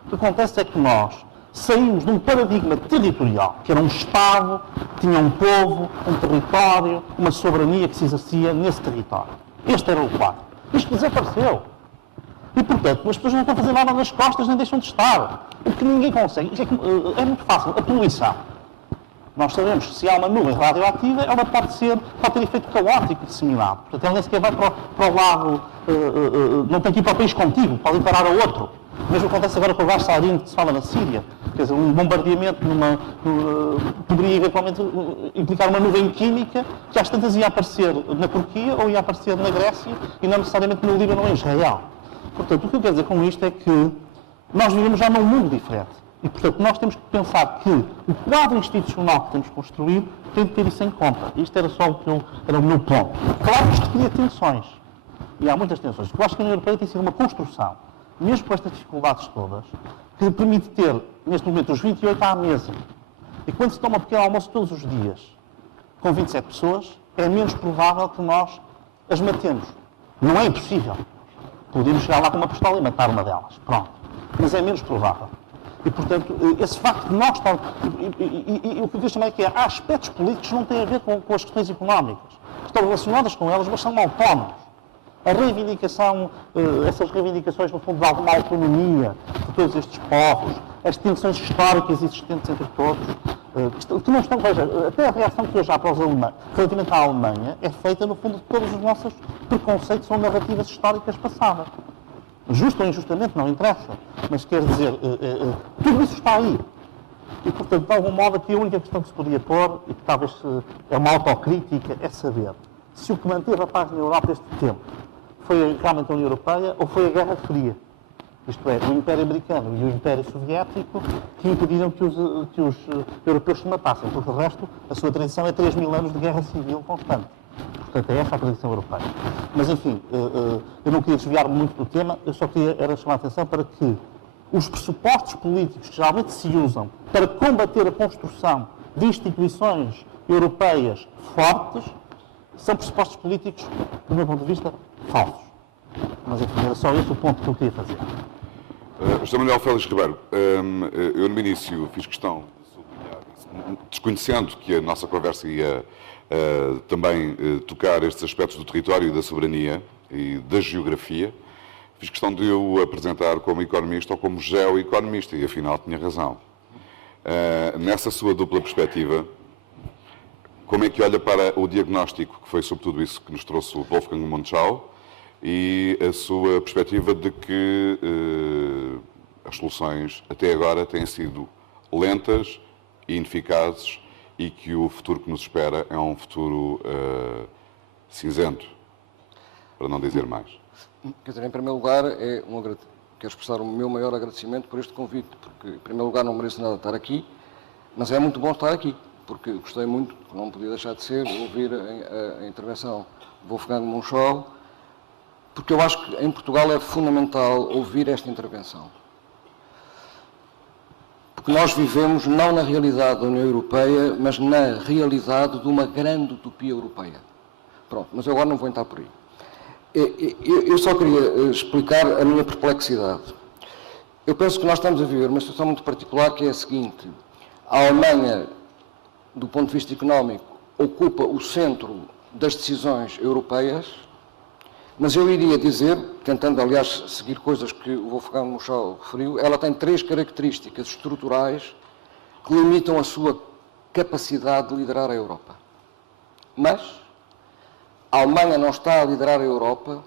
O que acontece é que nós saímos de um paradigma territorial, que era um Estado, que tinha um povo, um território, uma soberania que se exercia nesse território. Este era o quadro. Isto desapareceu. E, portanto, as pessoas não estão a fazer nada nas costas, nem deixam de estar. O que ninguém consegue, é muito fácil, a poluição. Nós sabemos que se há uma nuvem radioativa, ela pode ter efeito caótico disseminado. Portanto, ela nem sequer vai para o lado, não tem que ir para o país contigo, pode ir parar a outro. Mesmo acontece agora com o gás sarin que se fala na Síria. Quer dizer, um bombardeamento poderia eventualmente implicar uma nuvem química que às tantas ia aparecer na Turquia ou ia aparecer na Grécia e não necessariamente no Líbano ou em Israel. Portanto, o que eu quero dizer com isto é que nós vivemos já num mundo diferente. E, portanto, nós temos que pensar que o quadro institucional que temos construído tem de ter isso em conta. Isto era só era o meu ponto. Claro que isto cria tensões. E há muitas tensões. Eu acho que a União Europeia tem sido uma construção, mesmo com estas dificuldades todas, que permite ter, neste momento, os 28 à mesa. E quando se toma um pequeno almoço todos os dias, com 27 pessoas, é menos provável que nós as matemos. Não é impossível. Podemos chegar lá com uma pistola e matar uma delas. Pronto. Mas é menos provável. E, portanto, esse facto de nós estarmos... E o que eu quero chamar é que há aspectos políticos que não têm a ver com as questões económicas. Estão relacionadas com elas, mas são autónomos. A reivindicação, essas reivindicações, no fundo, de alguma autonomia de todos estes povos, as tensões históricas existentes entre todos, que não estão... Veja, até a reação que hoje há para os alemães, relativamente à Alemanha, é feita, no fundo, de todos os nossos preconceitos ou narrativas históricas passadas. Justo ou injustamente, não interessa. Mas quer dizer, tudo isso está aí. E, portanto, de algum modo, aqui a única questão que se podia pôr, e que talvez é uma autocrítica, é saber se o que manteve a paz na Europa este tempo foi realmente a União Europeia ou foi a Guerra Fria. Isto é, o Império Americano e o Império Soviético que impediram que os europeus se matassem. Porque, de resto, a sua tradição é 3.000 anos de guerra civil constante. Portanto, é essa a tradição europeia. Mas, enfim, eu não queria desviar muito do tema, eu só queria era chamar a atenção para que os pressupostos políticos que geralmente se usam para combater a construção de instituições europeias fortes são pressupostos políticos, do meu ponto de vista, falsos. Mas, enfim, era só esse o ponto que eu queria fazer. José Manuel Félix Ribeiro, eu no início fiz questão de sublinhar isso, desconhecendo que a nossa conversa ia também tocar estes aspectos do território e da soberania e da geografia, fiz questão de o apresentar como economista ou como geoeconomista, e afinal tinha razão. Nessa sua dupla perspectiva, como é que olha para o diagnóstico, que foi sobretudo isso que nos trouxe o Wolfgang Monschau, e a sua perspectiva de que as soluções até agora têm sido lentas e ineficazes e que o futuro que nos espera é um futuro cinzento, para não dizer mais? Quer dizer, em primeiro lugar, quero expressar o meu maior agradecimento por este convite, porque, em primeiro lugar, não mereço nada estar aqui, mas é muito bom estar aqui, porque gostei muito, não podia deixar de ser, ouvir a intervenção do Wolfgang Munchau, porque eu acho que em Portugal é fundamental ouvir esta intervenção. Porque nós vivemos não na realidade da União Europeia, mas na realidade de uma grande utopia europeia. Pronto, mas eu agora não vou entrar por aí. Eu só queria explicar a minha perplexidade. Eu penso que nós estamos a viver uma situação muito particular, que é a seguinte: a Alemanha, do ponto de vista económico, ocupa o centro das decisões europeias, mas eu iria dizer, tentando aliás seguir coisas que o Wolfgang Munchau referiu, ela tem 3 características estruturais que limitam a sua capacidade de liderar a Europa. Mas a Alemanha não está a liderar a Europa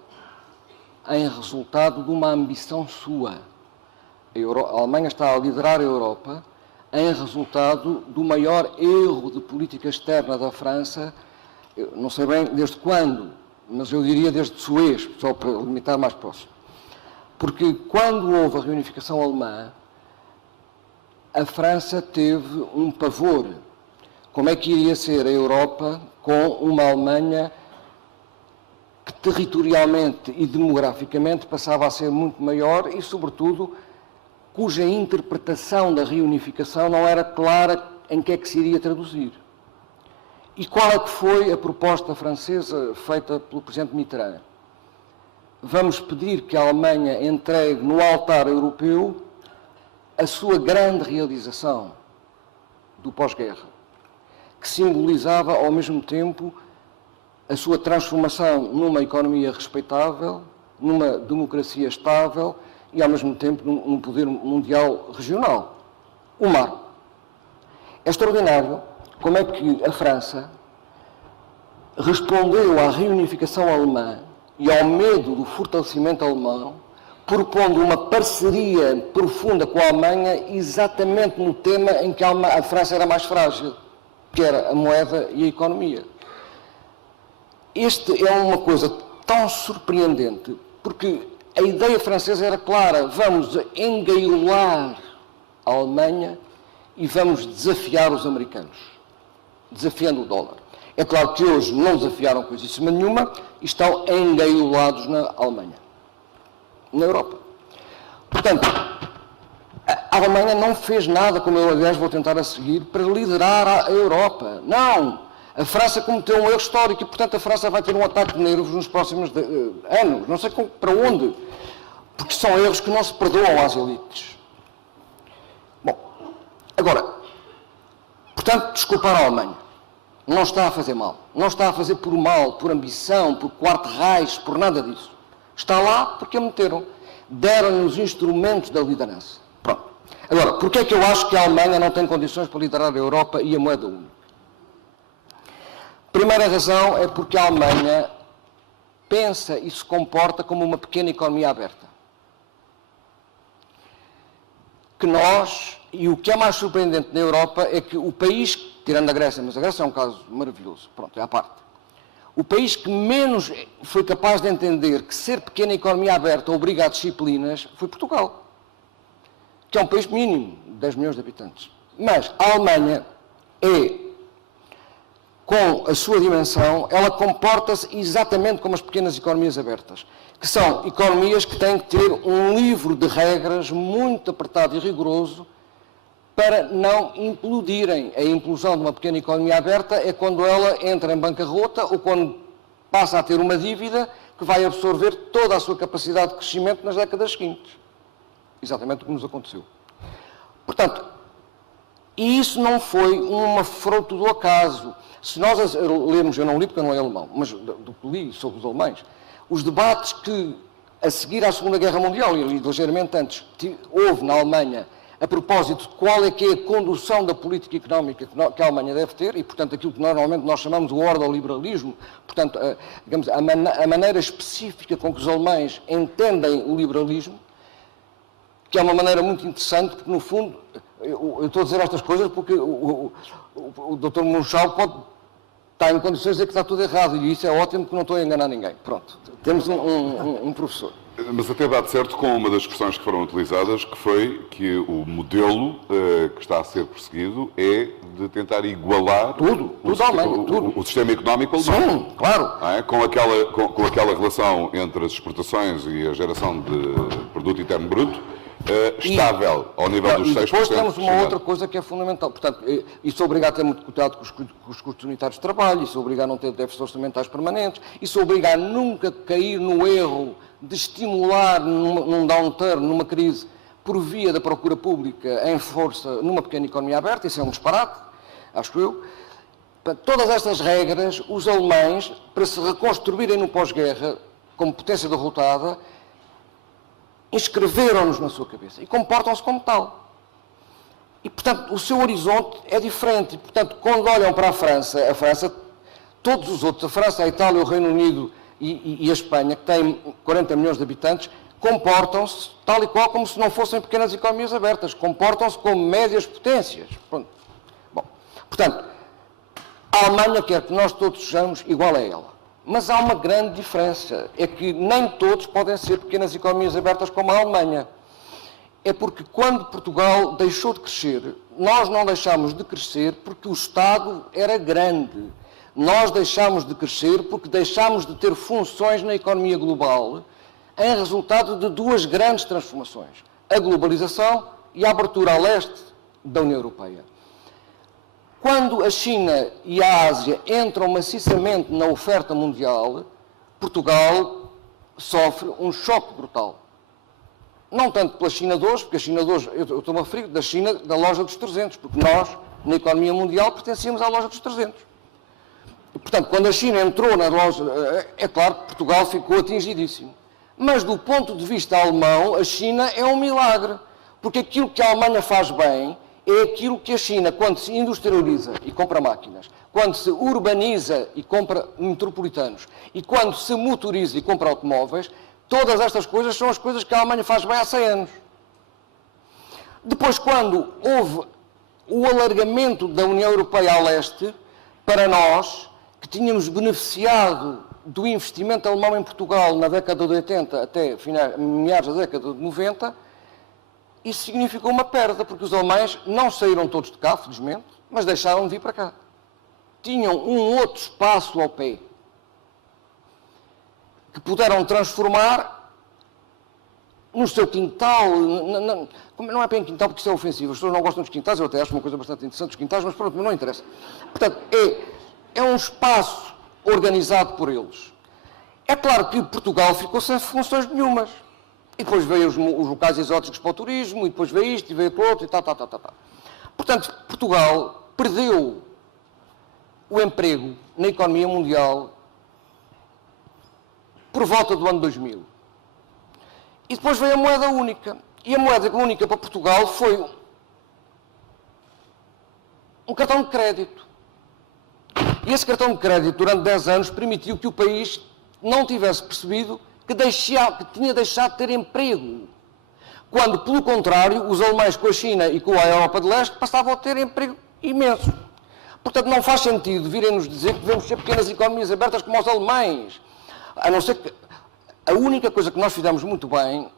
em resultado de uma ambição sua. A Alemanha está a liderar a Europa em resultado do maior erro de política externa da França, eu não sei bem desde quando, mas eu diria desde Suez, só para limitar mais próximo. Porque quando houve a reunificação alemã, a França teve um pavor. Como é que iria ser a Europa com uma Alemanha que territorialmente e demograficamente passava a ser muito maior e, sobretudo, cuja interpretação da reunificação não era clara em que é que se iria traduzir. E qual é que foi a proposta francesa feita pelo Presidente Mitterrand? Vamos pedir que a Alemanha entregue no altar europeu a sua grande realização do pós-guerra, que simbolizava ao mesmo tempo a sua transformação numa economia respeitável, numa democracia estável e, ao mesmo tempo, num poder mundial regional. O mar. É extraordinário como é que a França respondeu à reunificação alemã e ao medo do fortalecimento alemão, propondo uma parceria profunda com a Alemanha exatamente no tema em que a França era mais frágil, que era a moeda e a economia. Este é uma coisa tão surpreendente, porque a ideia francesa era clara: vamos engaiolar a Alemanha e vamos desafiar os americanos, desafiando o dólar. É claro que hoje não desafiaram coisíssima nenhuma e estão engaiolados na Alemanha, na Europa. Portanto, a Alemanha não fez nada, como eu aliás vou tentar a seguir, para liderar a Europa. Não! A França cometeu um erro histórico e, portanto, a França vai ter um ataque de nervos nos próximos anos. Não sei para onde. Porque são erros que não se perdoam às elites. Bom, agora, portanto, desculpar a Alemanha. Não está a fazer mal. Não está a fazer por mal, por ambição, por quarto Reich, por nada disso. Está lá porque a meteram. Deram-lhe os instrumentos da liderança. Pronto. Agora, porquê é que eu acho que a Alemanha não tem condições para liderar a Europa e a moeda única? Primeira razão é porque a Alemanha pensa e se comporta como uma pequena economia aberta. Que nós, e o que é mais surpreendente na Europa, é que o país, tirando a Grécia, mas a Grécia é um caso maravilhoso, pronto, é à parte. O país que menos foi capaz de entender que ser pequena economia aberta obriga a disciplinas foi Portugal, que é um país mínimo, de 10 milhões de habitantes. Mas a Alemanha com a sua dimensão, ela comporta-se exatamente como as pequenas economias abertas, que são economias que têm que ter um livro de regras muito apertado e rigoroso para não implodirem. A implosão de uma pequena economia aberta é quando ela entra em bancarrota ou quando passa a ter uma dívida que vai absorver toda a sua capacidade de crescimento nas décadas seguintes. Exatamente o que nos aconteceu. Portanto, isso não foi uma fruto do acaso. Se nós lermos, eu não li porque eu não leio alemão, mas do que li sobre os alemães, os debates que, a seguir à Segunda Guerra Mundial, e ligeiramente antes, houve na Alemanha, a propósito de qual é que é a condução da política económica que a Alemanha deve ter, e, portanto, aquilo que normalmente nós chamamos o ordoliberalismo, portanto, digamos, a maneira específica com que os alemães entendem o liberalismo, que é uma maneira muito interessante, porque, no fundo, eu estou a dizer estas coisas porque o Dr. Munchau pode está em condições de dizer que está tudo errado, e isso é ótimo, que não estou a enganar ninguém. Pronto, temos um professor. Mas até dá de certo com uma das expressões que foram utilizadas, que foi que o modelo que está a ser perseguido é de tentar igualar o sistema económico alemão. Sim, claro. É? Com aquela relação entre as exportações e a geração de produto interno bruto estável ao nível dos 6%. E depois temos uma outra coisa que é fundamental. Portanto, isso obriga a ter muito cuidado com os custos unitários de trabalho, isso obriga a não ter déficits orçamentais permanentes, isso obriga a nunca cair no erro de estimular num downturn, numa crise, por via da procura pública em força numa pequena economia aberta. Isso é um disparate, acho eu. Todas estas regras, os alemães, para se reconstruírem no pós-guerra como potência derrotada, inscreveram-nos na sua cabeça e comportam-se como tal. E, portanto, o seu horizonte é diferente. E, portanto, quando olham para a França, todos os outros, a França, a Itália, o Reino Unido e a Espanha, que têm 40 milhões de habitantes, comportam-se tal e qual como se não fossem pequenas economias abertas. Comportam-se como médias potências. Pronto. Bom, portanto, a Alemanha quer que nós todos sejamos igual a ela. Mas há uma grande diferença. É que nem todos podem ser pequenas economias abertas como a Alemanha. É porque quando Portugal deixou de crescer, nós não deixámos de crescer porque o Estado era grande. Nós deixámos de crescer porque deixámos de ter funções na economia global em resultado de duas grandes transformações. A globalização e a abertura a leste da União Europeia. Quando a China e a Ásia entram maciçamente na oferta mundial, Portugal sofre um choque brutal. Não tanto pela China de hoje, porque a China de hoje, eu estou-me a referir da China da loja dos 300, porque nós, na economia mundial, pertencíamos à loja dos 300. E, portanto, quando a China entrou na loja, é claro que Portugal ficou atingidíssimo. Mas, do ponto de vista alemão, a China é um milagre, porque aquilo que a Alemanha faz bem é aquilo que a China, quando se industrializa e compra máquinas, quando se urbaniza e compra metropolitanos, e quando se motoriza e compra automóveis, todas estas coisas são as coisas que a Alemanha faz bem há 100 anos. Depois, quando houve o alargamento da União Europeia a leste, para nós, que tínhamos beneficiado do investimento alemão em Portugal na década de 80 até meados da década de 90, isso significou uma perda, porque os alemães não saíram todos de cá, felizmente, mas deixaram de vir para cá. Tinham um outro espaço ao pé, que puderam transformar no seu quintal, não é bem quintal porque isso é ofensivo, as pessoas não gostam dos quintais, eu até acho uma coisa bastante interessante dos quintais, mas pronto, não interessa. Portanto, é um espaço organizado por eles. É claro que Portugal ficou sem funções nenhumas. E depois veio os locais exóticos para o turismo, e depois veio isto, e veio aquilo outro, e tal. Portanto, Portugal perdeu o emprego na economia mundial por volta do ano 2000. E depois veio a moeda única. E a moeda única para Portugal foi um cartão de crédito. E esse cartão de crédito, durante 10 anos, permitiu que o país não tivesse percebido que tinha deixado de ter emprego. Quando, pelo contrário, os alemães com a China e com a Europa de Leste passavam a ter emprego imenso. Portanto, não faz sentido virem-nos dizer que devemos ser pequenas economias abertas como os alemães. A não ser que a única coisa que nós fizemos muito bem,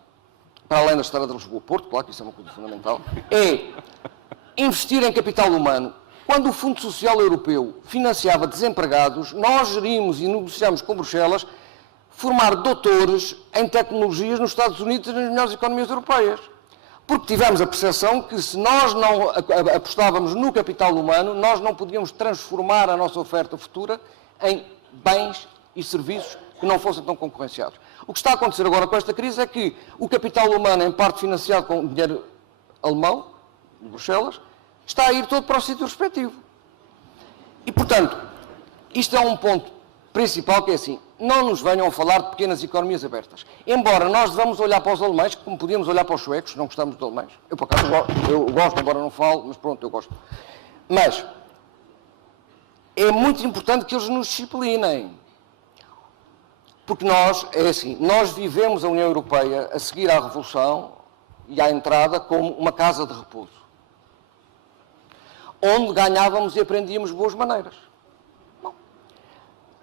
para além da história de Lisboa-Porto, claro que isso é uma coisa fundamental, é investir em capital humano. Quando o Fundo Social Europeu financiava desempregados, nós gerimos e negociamos com Bruxelas formar doutores em tecnologias nos Estados Unidos e nas melhores economias europeias. Porque tivemos a percepção que se nós não apostávamos no capital humano, nós não podíamos transformar a nossa oferta futura em bens e serviços que não fossem tão concorrenciados. O que está a acontecer agora com esta crise é que o capital humano, em parte financiado com dinheiro alemão, de Bruxelas, está a ir todo para o sítio respectivo. E, portanto, isto é um ponto principal que é assim, não nos venham a falar de pequenas economias abertas. Embora nós devamos olhar para os alemães, como podíamos olhar para os suecos, não gostamos dos alemães. Eu, por acaso, eu gosto, embora não falo, mas pronto, eu gosto. Mas é muito importante que eles nos disciplinem. Porque nós, é assim, nós vivemos a União Europeia a seguir à Revolução e à entrada como uma casa de repouso. Onde ganhávamos e aprendíamos boas maneiras. Bom,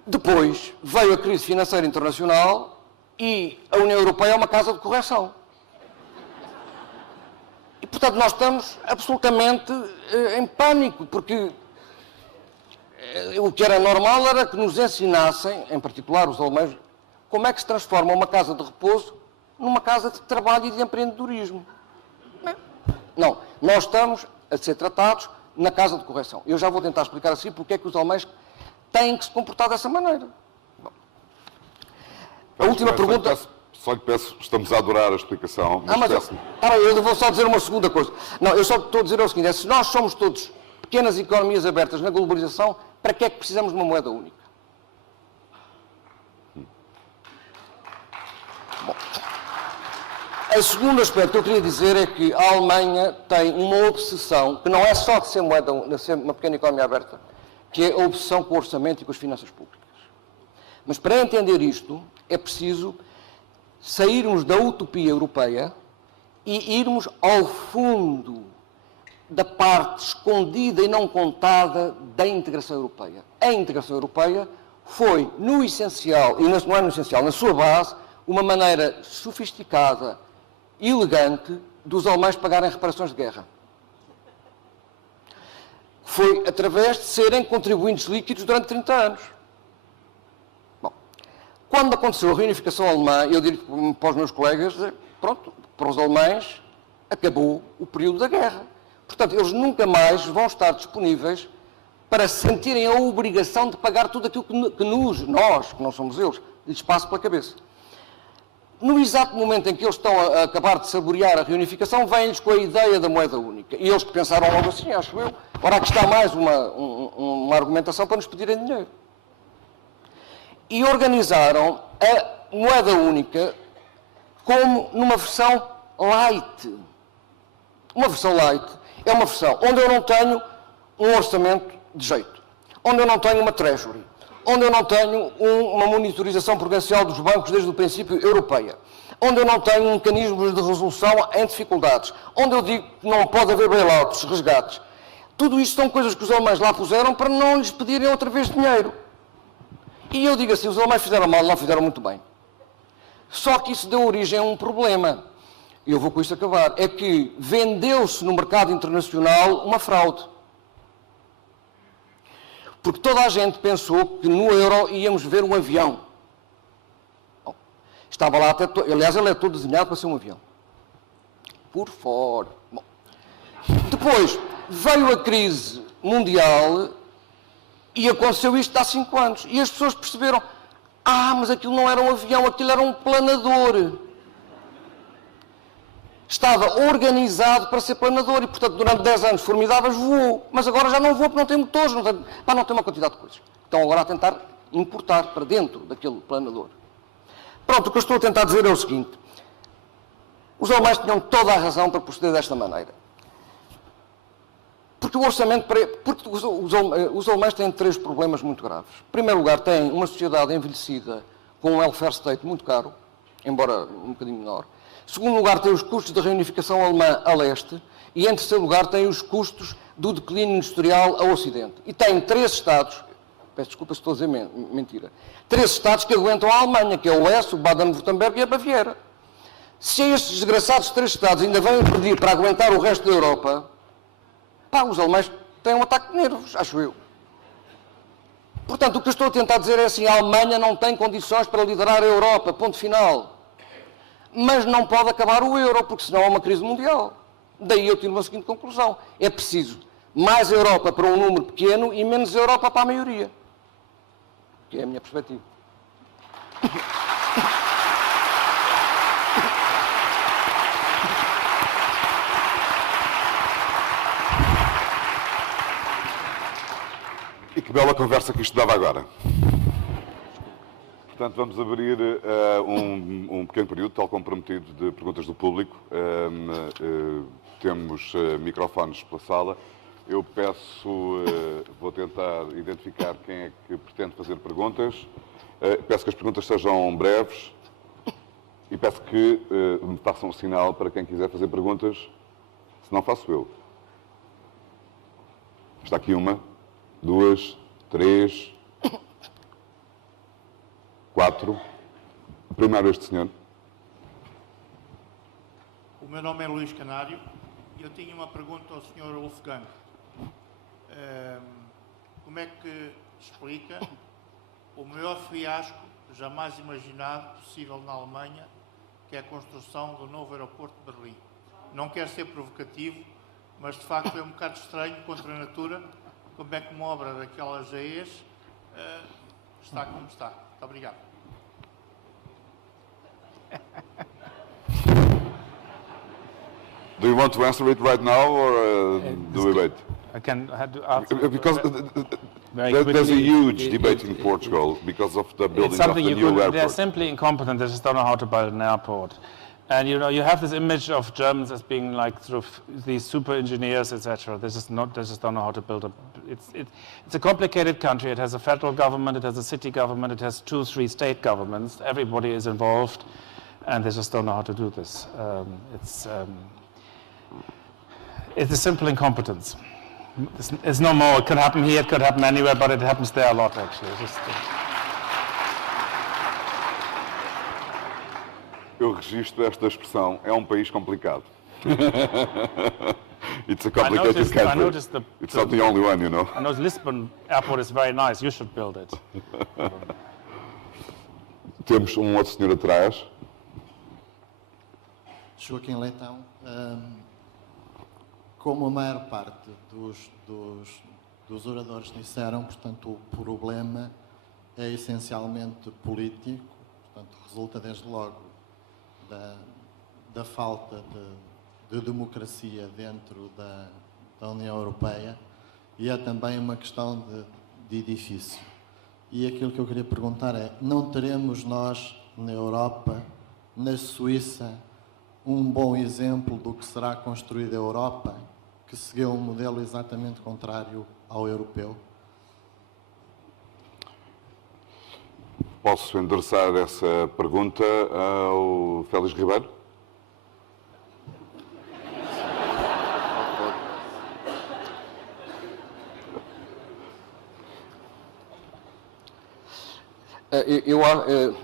Depois veio a crise financeira internacional e a União Europeia é uma casa de correção. E, portanto, nós estamos absolutamente em pânico, porque o que era normal era que nos ensinassem, em particular os alemães, como é que se transforma uma casa de repouso numa casa de trabalho e de empreendedorismo. Não, nós estamos a ser tratados na casa de correção. Eu já vou tentar explicar assim porque é que os alemães têm que se comportar dessa maneira. Bom. A última pergunta... Só lhe peço, estamos a adorar a explicação, mas eu vou só dizer uma segunda coisa. Não, eu só estou a dizer o seguinte, se nós somos todos pequenas economias abertas na globalização, para que é que precisamos de uma moeda única? Bom. O segundo aspecto que eu queria dizer é que a Alemanha tem uma obsessão, que não é só de ser uma pequena economia aberta, que é a obsessão com o orçamento e com as finanças públicas. Mas para entender isto, é preciso sairmos da utopia europeia e irmos ao fundo da parte escondida e não contada da integração europeia. A integração europeia foi, no essencial, e não é no essencial, na sua base, uma maneira sofisticada, elegante, dos alemães pagarem reparações de guerra. Foi através de serem contribuintes líquidos durante 30 anos. Bom, quando aconteceu a reunificação alemã, eu digo para os meus colegas, pronto, para os alemães, acabou o período da guerra. Portanto, eles nunca mais vão estar disponíveis para sentirem a obrigação de pagar tudo aquilo que nós, que não somos eles, lhes passa pela cabeça. No exato momento em que eles estão a acabar de saborear a reunificação, vêm-lhes com a ideia da moeda única. E eles que pensaram logo assim, acho eu, ora aqui está mais uma argumentação para nos pedirem dinheiro. E organizaram a moeda única como numa versão light. Uma versão light é uma versão onde eu não tenho um orçamento de jeito, onde eu não tenho uma treasury, onde eu não tenho uma monitorização prudencial dos bancos desde o princípio europeia, onde eu não tenho mecanismos de resolução em dificuldades, onde eu digo que não pode haver bailouts, resgates. Tudo isto são coisas que os alemães lá puseram para não lhes pedirem outra vez dinheiro. E eu digo assim, os alemães fizeram mal, não fizeram muito bem. Só que isso deu origem a um problema. E eu vou com isto acabar. É que vendeu-se no mercado internacional uma fraude. Porque toda a gente pensou que no euro íamos ver um avião. Bom, estava lá até... Aliás, ele é todo desenhado para ser um avião. Por fora. Bom. Depois, veio a crise mundial e aconteceu isto há 5 anos. E as pessoas perceberam, mas aquilo não era um avião, aquilo era um planador. Estava organizado para ser planador e, portanto, durante 10 anos formidáveis voou. Mas agora já não voa porque não tem motores, não tem uma quantidade de coisas. Estão agora a tentar importar para dentro daquele planador. Pronto, o que eu estou a tentar dizer é o seguinte. Os alemães tinham toda a razão para proceder desta maneira. Porque o orçamento... Porque os alemães têm 3 problemas muito graves. Em primeiro lugar, têm uma sociedade envelhecida com um welfare state muito caro, embora um bocadinho menor. Em segundo lugar, tem os custos da reunificação alemã a leste. E, em terceiro lugar, tem os custos do declínio industrial ao ocidente. E tem 3 Estados, peço desculpa se estou a dizer mentira, 3 Estados que aguentam a Alemanha, que é o Hesse, o Baden-Württemberg e a Baviera. Se estes desgraçados 3 Estados ainda vão pedir para aguentar o resto da Europa, os alemães têm um ataque de nervos, acho eu. Portanto, o que eu estou a tentar dizer é assim, a Alemanha não tem condições para liderar a Europa, ponto final. Mas não pode acabar o euro, porque senão há uma crise mundial. Daí eu tiro uma seguinte conclusão. É preciso mais Europa para um número pequeno e menos Europa para a maioria. Que é a minha perspectiva. E que bela conversa que isto dava agora. Portanto, vamos abrir um pequeno período, tal como prometido, de perguntas do público. Temos microfones pela sala. Eu peço, vou tentar identificar quem é que pretende fazer perguntas. Peço que as perguntas sejam breves e peço que me façam um sinal para quem quiser fazer perguntas, se não faço eu. Está aqui 1, 2, 3... 4. Primeiro este senhor. O meu nome é Luís Canário e eu tinha uma pergunta ao Sr. Wolfgang. Como é que explica o maior fiasco jamais imaginado possível na Alemanha, que é a construção do novo aeroporto de Berlim? Não quero ser provocativo, mas de facto é um bocado estranho contra a natura como é que uma obra daquelas AEs está como está. Muito obrigado. Do you want to answer it right now or do we wait? I can answer Because very there's a quickly. huge debate in Portugal because of the It's building of something the you new could, they're airport. simply incompetent, they just don't know how to build an airport. And you know, you have this image of Germans as being like sort of these super engineers, etc. They just don't know how to build a, it's a complicated country. It has a federal government, it has a city government, it has 2, 3 state governments. Everybody is involved and they just don't know how to do this. It's a simple incompetence. It's no more, it could happen here, it could happen anywhere, but it happens there a lot actually. Eu registro esta expressão, é um país complicado. It's a I complicated country. noticed It's not the only one, you know. I know Lisbon airport is very nice, you should build it. Temos um outro senhor atrás. Joaquim Leitão, como a maior parte dos oradores disseram, portanto, o problema é essencialmente político, portanto, resulta desde logo da falta de democracia dentro da União Europeia e é também uma questão de edifício. E aquilo que eu queria perguntar é, não teremos nós na Europa, na Suíça, um bom exemplo do que será construída a Europa, que seguiu um modelo exatamente contrário ao europeu? Posso endereçar essa pergunta ao Félix Ribeiro?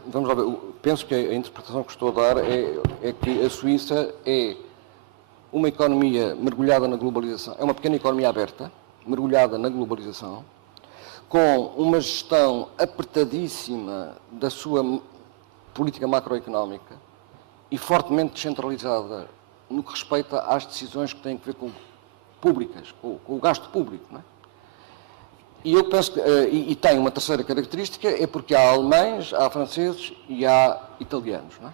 Vamos lá ver, penso que a interpretação que estou a dar é que a Suíça é uma economia mergulhada na globalização, é uma pequena economia aberta, mergulhada na globalização, com uma gestão apertadíssima da sua política macroeconómica e fortemente descentralizada no que respeita às decisões que têm a ver com públicas, com o gasto público, não é? E eu penso que, e tem uma terceira característica, é porque há alemães, há franceses e há italianos, não é?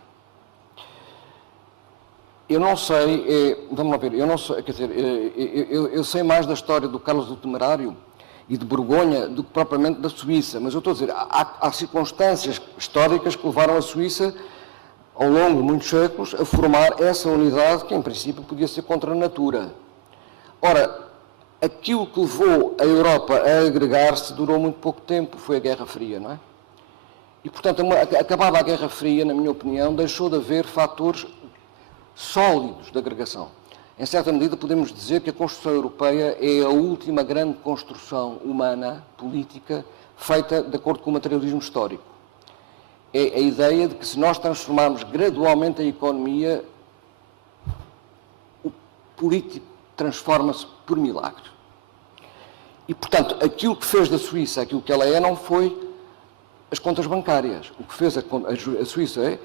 Eu não sei, vamos lá ver, eu não sei, quer dizer, eu sei mais da história do Carlos do Temerário e de Borgonha do que propriamente da Suíça, mas eu estou a dizer, há circunstâncias históricas que levaram a Suíça, ao longo de muitos séculos, a formar essa unidade que, em princípio, podia ser contra a natura. Ora, aquilo que levou a Europa a agregar-se durou muito pouco tempo, foi a Guerra Fria, não é? E, portanto, acabada a Guerra Fria, na minha opinião, deixou de haver fatores sólidos de agregação. Em certa medida, podemos dizer que a construção europeia é a última grande construção humana, política, feita de acordo com o materialismo histórico. É a ideia de que se nós transformarmos gradualmente a economia, o político transforma-se por milagre. E, portanto, aquilo que fez da Suíça aquilo que ela é, não foi as contas bancárias. O que fez a Suíça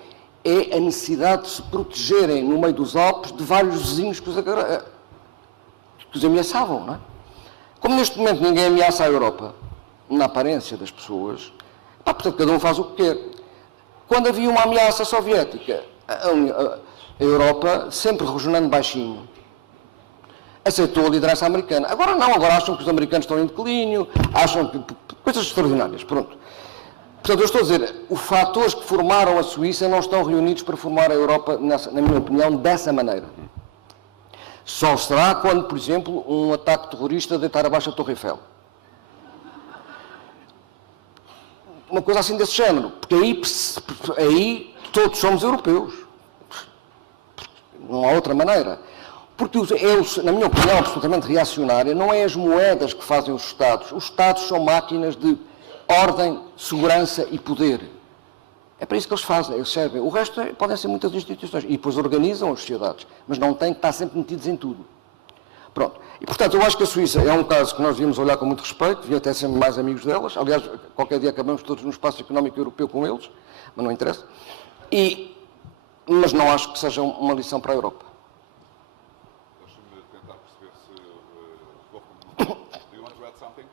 é a necessidade de se protegerem no meio dos Alpes de vários vizinhos que os ameaçavam, não é? Como neste momento ninguém ameaça a Europa, na aparência das pessoas, portanto cada um faz o que quer. Quando havia uma ameaça soviética, a Europa, sempre rosnando baixinho, aceitou a liderança americana. Agora não, agora acham que os americanos estão em declínio, acham que... coisas extraordinárias, pronto. Portanto, eu estou a dizer, os fatores que formaram a Suíça não estão reunidos para formar a Europa, na minha opinião, dessa maneira. Só será quando, por exemplo, um ataque terrorista deitar abaixo a Torre Eiffel. Uma coisa assim desse género, porque aí todos somos europeus. Não há outra maneira. Porque, na minha opinião, absolutamente reacionária, não é as moedas que fazem os Estados. Os Estados são máquinas de ordem, segurança e poder. É para isso que eles fazem, eles servem. O resto podem ser muitas instituições. E depois organizam as sociedades, mas não têm que estar sempre metidos em tudo. Pronto. E, portanto, eu acho que a Suíça é um caso que nós devíamos olhar com muito respeito, devíamos até ser mais amigos delas. Aliás, qualquer dia acabamos todos no espaço económico europeu com eles, mas não interessa. Mas não acho que seja uma lição para a Europa. Deixa-me tentar perceber se... Do you want to add something?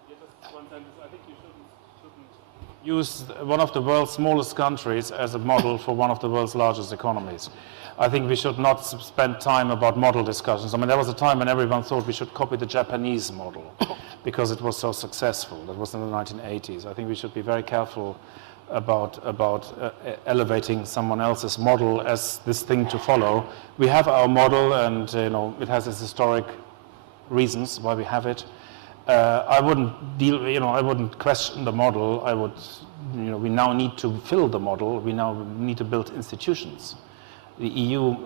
Use one of the world's smallest countries as a model for one of the world's largest economies. I think we should not spend time about model discussions. I mean, there was a time when everyone thought we should copy the Japanese model because it was so successful. That was in the 1980s. I think we should be very careful about elevating someone else's model as this thing to follow. We have our model, and it has its historic reasons why we have it. I wouldn't question the model. I would, we now need to fill the model. We now need to build institutions. The EU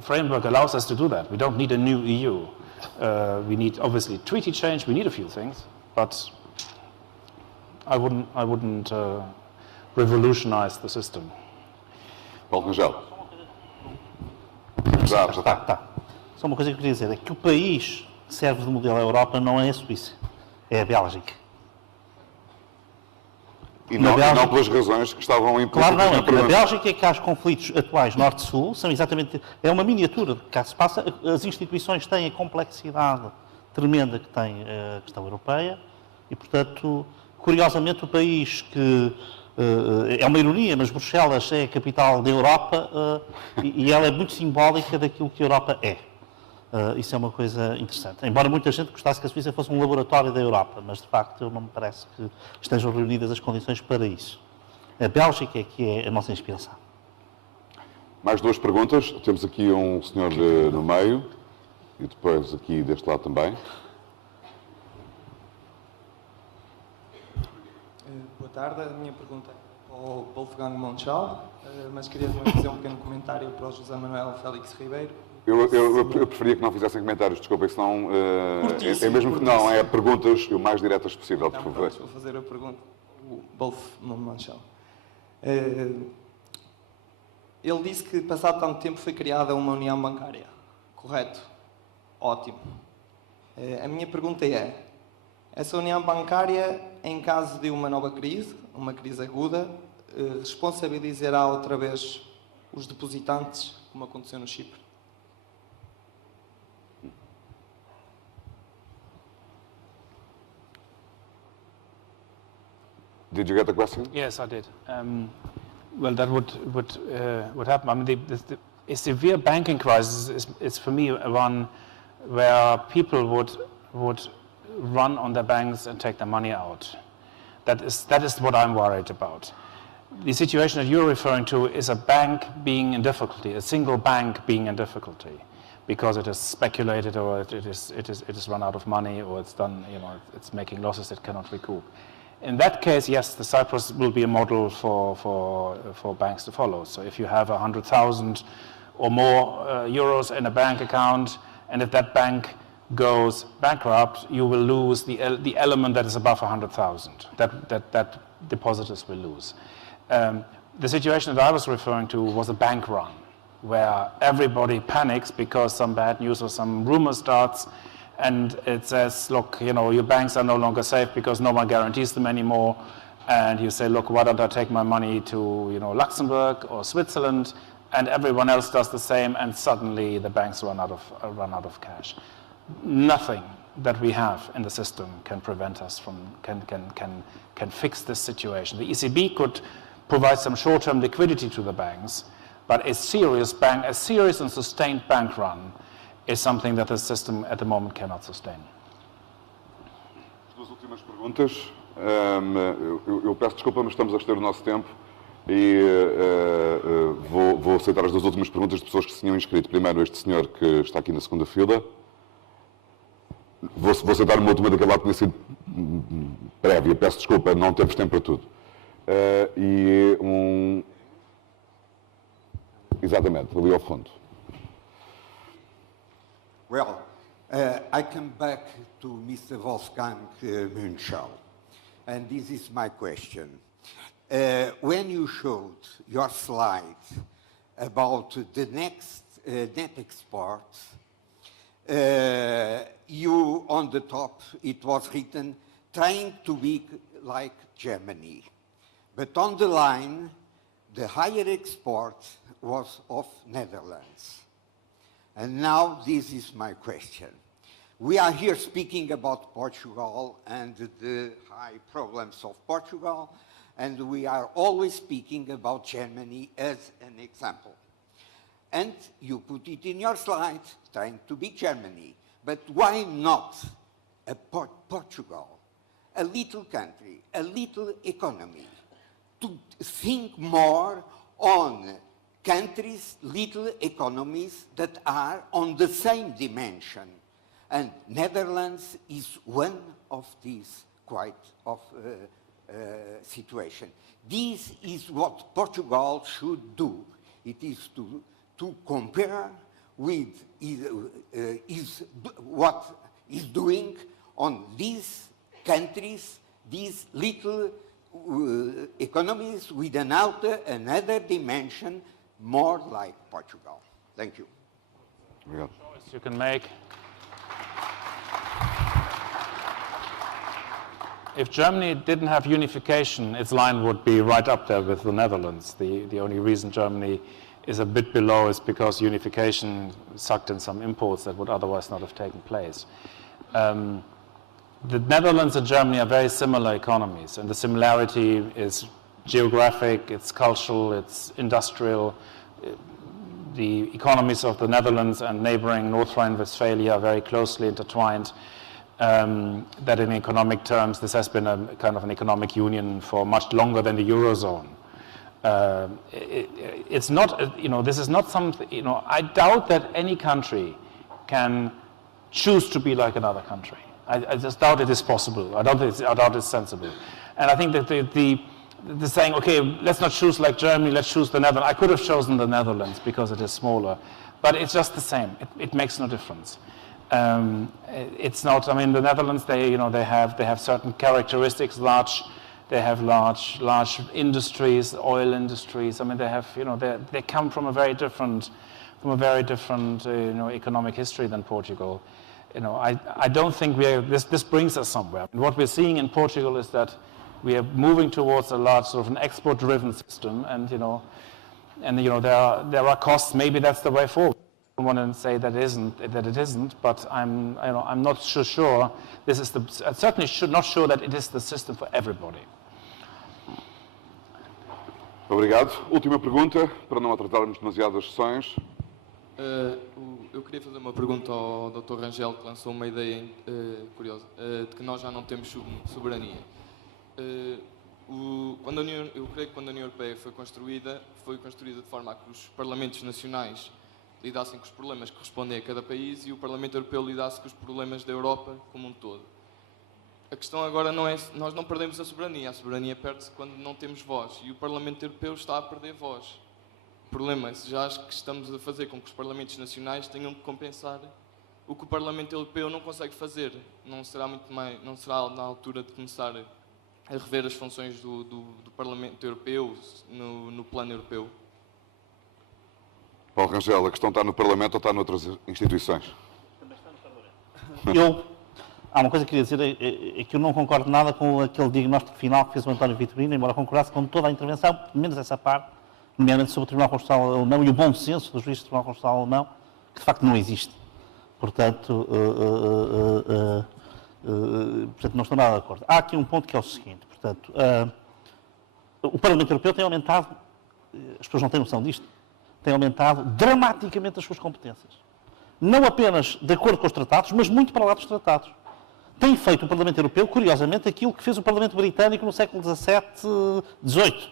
framework allows us to do that. We don't need a new EU. We need, obviously, treaty change. We need a few things, but I wouldn't revolutionize the system. Paulo Rangel. Já está. Tá. Só uma coisa que eu queria dizer é que o país que serve de modelo à Europa não é a Suíça, é a Bélgica. E não pelas razões que estavam implícitas Claro, não. na Na pergunta. Bélgica é que há os conflitos atuais Norte-Sul, são exatamente... É uma miniatura do que cá se passa. As instituições têm a complexidade tremenda que tem a questão europeia e, portanto, curiosamente, o país que... é uma ironia, mas Bruxelas é a capital da Europa e ela é muito simbólica daquilo que a Europa é. Isso é uma coisa interessante. Embora muita gente gostasse que a Suíça fosse um laboratório da Europa, mas de facto não me parece que estejam reunidas as condições para isso. A Bélgica é que é a nossa inspiração. Mais duas perguntas. Temos aqui um senhor no meio e depois aqui deste lado também. Boa tarde, a minha pergunta é para o Wolfgang Monchal, mas queria também fazer um pequeno comentário para o José Manuel Félix Ribeiro. Eu preferia que não fizessem comentários, desculpem, senão é mesmo curtíssimo. não, é perguntas o mais diretas possível, por Então, favor. pronto, vou fazer a pergunta. O Wolf Monchal. Ele disse que passado tanto tempo foi criada uma união bancária, correto? Ótimo. A minha pergunta é, essa união bancária, em caso de uma nova crise, uma crise aguda, responsabilizará outra vez os depositantes, como aconteceu no Chipre? Did you get the question? Yes, I did. Well, that would happen. I mean, a severe banking crisis is for me one where people would run on their banks and take their money out. That is what I'm worried about. The situation that you're referring to is a bank being in difficulty, a single bank being in difficulty, because it has speculated or it is run out of money or it's done, it's making losses it cannot recoup. In that case, yes, the Cyprus will be a model for banks to follow. So if you have 100,000 or more euros in a bank account, and if that bank goes bankrupt, you will lose the element that is above 100,000. That depositors will lose. The situation that I was referring to was a bank run, where everybody panics because some bad news or some rumor starts, and it says, look, your banks are no longer safe because no one guarantees them anymore. And you say, look, why don't I take my money to, Luxembourg or Switzerland? And everyone else does the same, and suddenly the banks run out of cash. Nothing that we have in the system can prevent us from, can fix this situation. The ECB could provide some short-term liquidity to the banks, but a serious and sustained bank run is something that the system at the moment cannot sustain. As duas últimas perguntas. Eu peço desculpa, mas estamos a exceder o nosso tempo e vou aceitar as duas últimas perguntas de pessoas que se tinham inscrito. Primeiro, este senhor que está aqui na segunda fila. Vou aceitar uma última daquela que tinha sido prévia. Peço desculpa, não temos tempo para tudo. Exatamente, ali ao fundo. Well, I come back to Mr. Wolfgang Monchal, and this is my question. when you showed your slide about the next net exports, you, on the top, it was written, trying to be like Germany. But on the line, the higher export was of Netherlands. And now this is my question. We are here speaking about Portugal and the high problems of Portugal, and we are always speaking about Germany as an example. And you put it in your slide, trying to be Germany. But why not Portugal, a little country, a little economy, to think more on countries, little economies that are on the same dimension? And Netherlands is one of these situation. This is what Portugal should do. It is to compare with what is doing on these countries, these little economies with another dimension, more like Portugal. Thank you. Obrigado. You can make. If Germany didn't have unification, its line would be right up there with the Netherlands. The only reason Germany is a bit below is because unification sucked in some imports that would otherwise not have taken place. The Netherlands and Germany are very similar economies, and the similarity is geographic, it's cultural, it's industrial. The economies of the Netherlands and neighboring North Rhine-Westphalia are very closely intertwined. That in economic terms, this has been a kind of an economic union for much longer than the Eurozone. It's not, this is not something, I doubt that any country can choose to be like another country. I just doubt it is possible. I doubt it's sensible. And I think that the saying, okay, let's not choose like Germany, let's choose the Netherlands. I could have chosen the Netherlands because it is smaller, but it's just the same. It makes no difference. It's not. I mean, the Netherlands. They have certain characteristics. They have large industries, oil industries. I mean, they have. They come from a very different economic history than Portugal. I don't think this brings us somewhere. And what we're seeing in Portugal is that we are moving towards a large sort of an export-driven system, and there are costs. Maybe that's the way forward. I don't want to say that it isn't, but I'm not so sure. I certainly should not sure that it is the system for everybody. Obrigado. Última pergunta, para não atrasarmos demasiadas sessões. Eu queria fazer uma pergunta ao Dr. Rangel, que lançou uma ideia curiosa, de que nós já não temos soberania. Eu creio que quando a União Europeia foi construída de forma a que os parlamentos nacionais lidassem com os problemas que correspondem a cada país e o Parlamento Europeu lidasse com os problemas da Europa como um todo. A questão agora não é, nós não perdemos a soberania perde-se quando não temos voz e o Parlamento Europeu está a perder voz. O problema é se já que estamos a fazer com que os Parlamentos nacionais tenham que compensar o que o Parlamento Europeu não consegue fazer. Não será na altura de começar a rever as funções do Parlamento Europeu no plano europeu? Paulo Rangel, a questão está no Parlamento ou está noutras instituições? Há uma coisa que queria dizer, é que eu não concordo nada com aquele diagnóstico final que fez o António Vitorino, embora concordasse com toda a intervenção, menos essa parte, nomeadamente sobre o Tribunal Constitucional Alemão e o bom senso dos juízes do Tribunal Constitucional Alemão, que de facto não existe. Portanto, não estou nada de acordo. Há aqui um ponto que é o seguinte, portanto, o Parlamento Europeu tem aumentado, as pessoas não têm noção disto, tem aumentado dramaticamente as suas competências. Não apenas de acordo com os tratados, mas muito para lá dos tratados. Tem feito o Parlamento Europeu, curiosamente, aquilo que fez o Parlamento Britânico no século XVII, XVIII,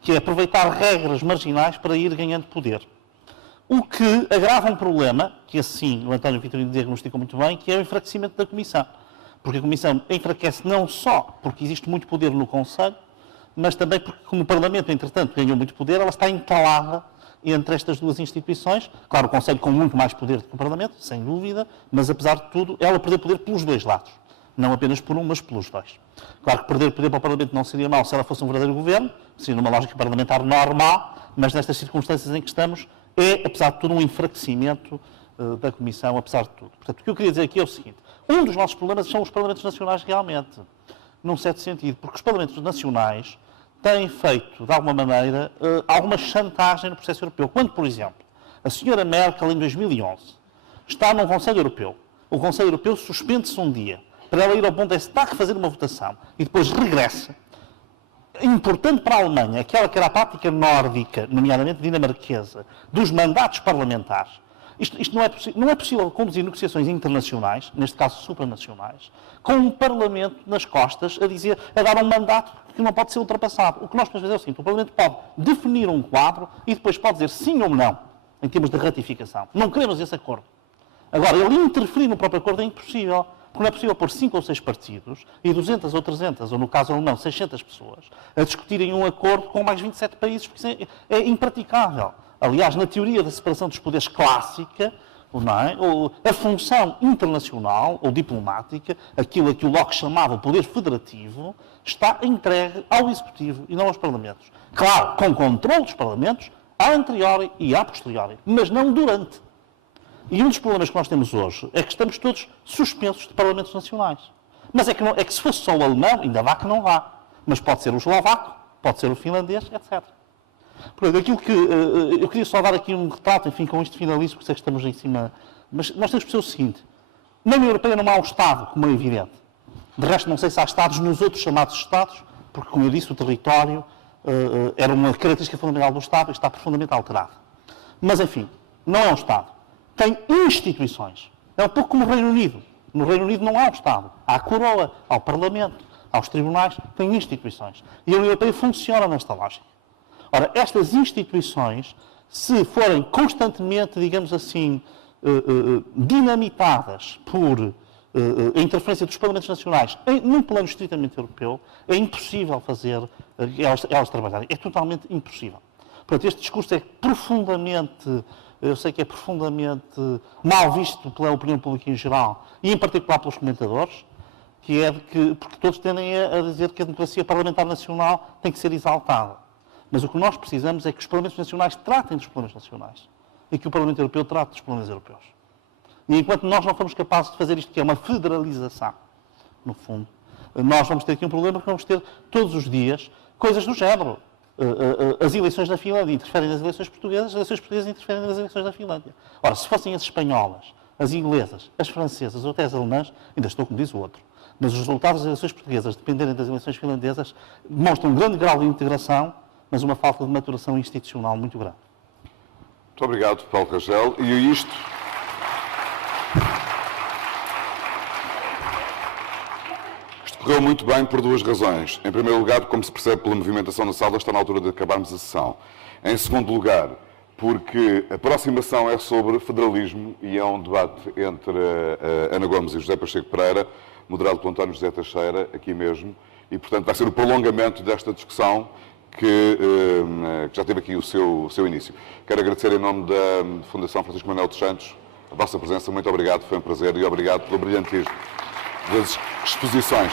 que é aproveitar regras marginais para ir ganhando poder. O que agrava um problema, que assim o António Vitorino diagnosticou muito bem, que é o enfraquecimento da Comissão. Porque a Comissão enfraquece não só porque existe muito poder no Conselho, mas também porque, como o Parlamento, entretanto, ganhou muito poder, ela está entalada entre estas duas instituições. Claro, o Conselho com muito mais poder do que o Parlamento, sem dúvida, mas apesar de tudo, ela perdeu poder pelos dois lados. Não apenas por um, mas pelos dois. Claro que perder poder para o Parlamento não seria mau se ela fosse um verdadeiro governo, seria numa lógica parlamentar normal, mas nestas circunstâncias em que estamos, é, apesar de tudo, um enfraquecimento da Comissão, apesar de tudo. Portanto, o que eu queria dizer aqui é o seguinte. Um dos nossos problemas são os Parlamentos Nacionais realmente, num certo sentido, porque os Parlamentos Nacionais têm feito, de alguma maneira, alguma chantagem no processo europeu. Quando, por exemplo, a senhora Merkel, em 2011, está num Conselho Europeu, o Conselho Europeu suspende-se um dia para ela ir ao Bundestag fazer uma votação e depois regressa. Importante para a Alemanha, aquela que era a prática nórdica, nomeadamente dinamarquesa, dos mandatos parlamentares. Isto não é possível conduzir negociações internacionais, neste caso supranacionais, com um Parlamento nas costas a dar um mandato que não pode ser ultrapassado. O que nós podemos fazer é o seguinte: o Parlamento pode definir um quadro e depois pode dizer sim ou não, em termos de ratificação. Não queremos esse acordo. Agora, ele interferir no próprio acordo é impossível, porque não é possível pôr 5 ou 6 partidos e 200 ou 300, ou no caso alemão, 600 pessoas, a discutirem um acordo com mais 27 países, porque isso é impraticável. Aliás, na teoria da separação dos poderes clássica, não é? A função internacional ou diplomática, aquilo a que o Locke chamava o poder federativo, está entregue ao Executivo e não aos Parlamentos. Claro, com controle dos Parlamentos, a anteriori e a posteriori, mas não durante. E um dos problemas que nós temos hoje é que estamos todos suspensos de Parlamentos Nacionais. Mas é que se fosse só o alemão, ainda vá que não vá. Mas pode ser o eslovaco, pode ser o finlandês, etc. Portanto, aquilo que eu queria só dar aqui um retrato, enfim, com isto finalizo, porque sei que estamos em cima. Mas nós temos que perceber o seguinte: na União Europeia não há um Estado, como é evidente. De resto, não sei se há Estados nos outros chamados Estados, porque, como eu disse, o território era uma característica fundamental do Estado e está profundamente alterado. Mas, enfim, não é um Estado. Tem instituições. É um pouco como o Reino Unido. No Reino Unido não há um Estado. Há a coroa, há o Parlamento, há os tribunais, tem instituições. E a União Europeia funciona nesta lógica. Ora, estas instituições, se forem constantemente, digamos assim, dinamitadas por a interferência dos Parlamentos Nacionais num plano estritamente europeu, é impossível fazer elas trabalharem. É totalmente impossível. Portanto, este discurso é profundamente, eu sei que é profundamente mal visto pela opinião pública em geral e, em particular, pelos comentadores, porque todos tendem a dizer que a democracia parlamentar nacional tem que ser exaltada. Mas o que nós precisamos é que os Parlamentos Nacionais tratem dos problemas nacionais e que o Parlamento Europeu trate dos problemas europeus. E enquanto nós não formos capazes de fazer isto, que é uma federalização, no fundo, nós vamos ter aqui um problema, porque vamos ter todos os dias coisas do género. As eleições da Finlândia interferem nas eleições portuguesas, as eleições portuguesas interferem nas eleições da Finlândia. Ora, se fossem as espanholas, as inglesas, as francesas ou até as alemãs, ainda estou como diz o outro, mas os resultados das eleições portuguesas, dependerem das eleições finlandesas, demonstram um grande grau de integração, mas uma falta de maturação institucional muito grande. Muito obrigado, Paulo Rangel. E isto correu muito bem por duas razões. Em primeiro lugar, como se percebe pela movimentação na sala, está na altura de acabarmos a sessão. Em segundo lugar, porque a aproximação é sobre federalismo e é um debate entre Ana Gomes e José Pacheco Pereira, moderado pelo António José Teixeira, aqui mesmo, e, portanto, vai ser o prolongamento desta discussão que já teve aqui o seu início. Quero agradecer em nome da Fundação Francisco Manuel dos Santos a vossa presença. Muito obrigado, foi um prazer e obrigado pelo brilhantismo das exposições.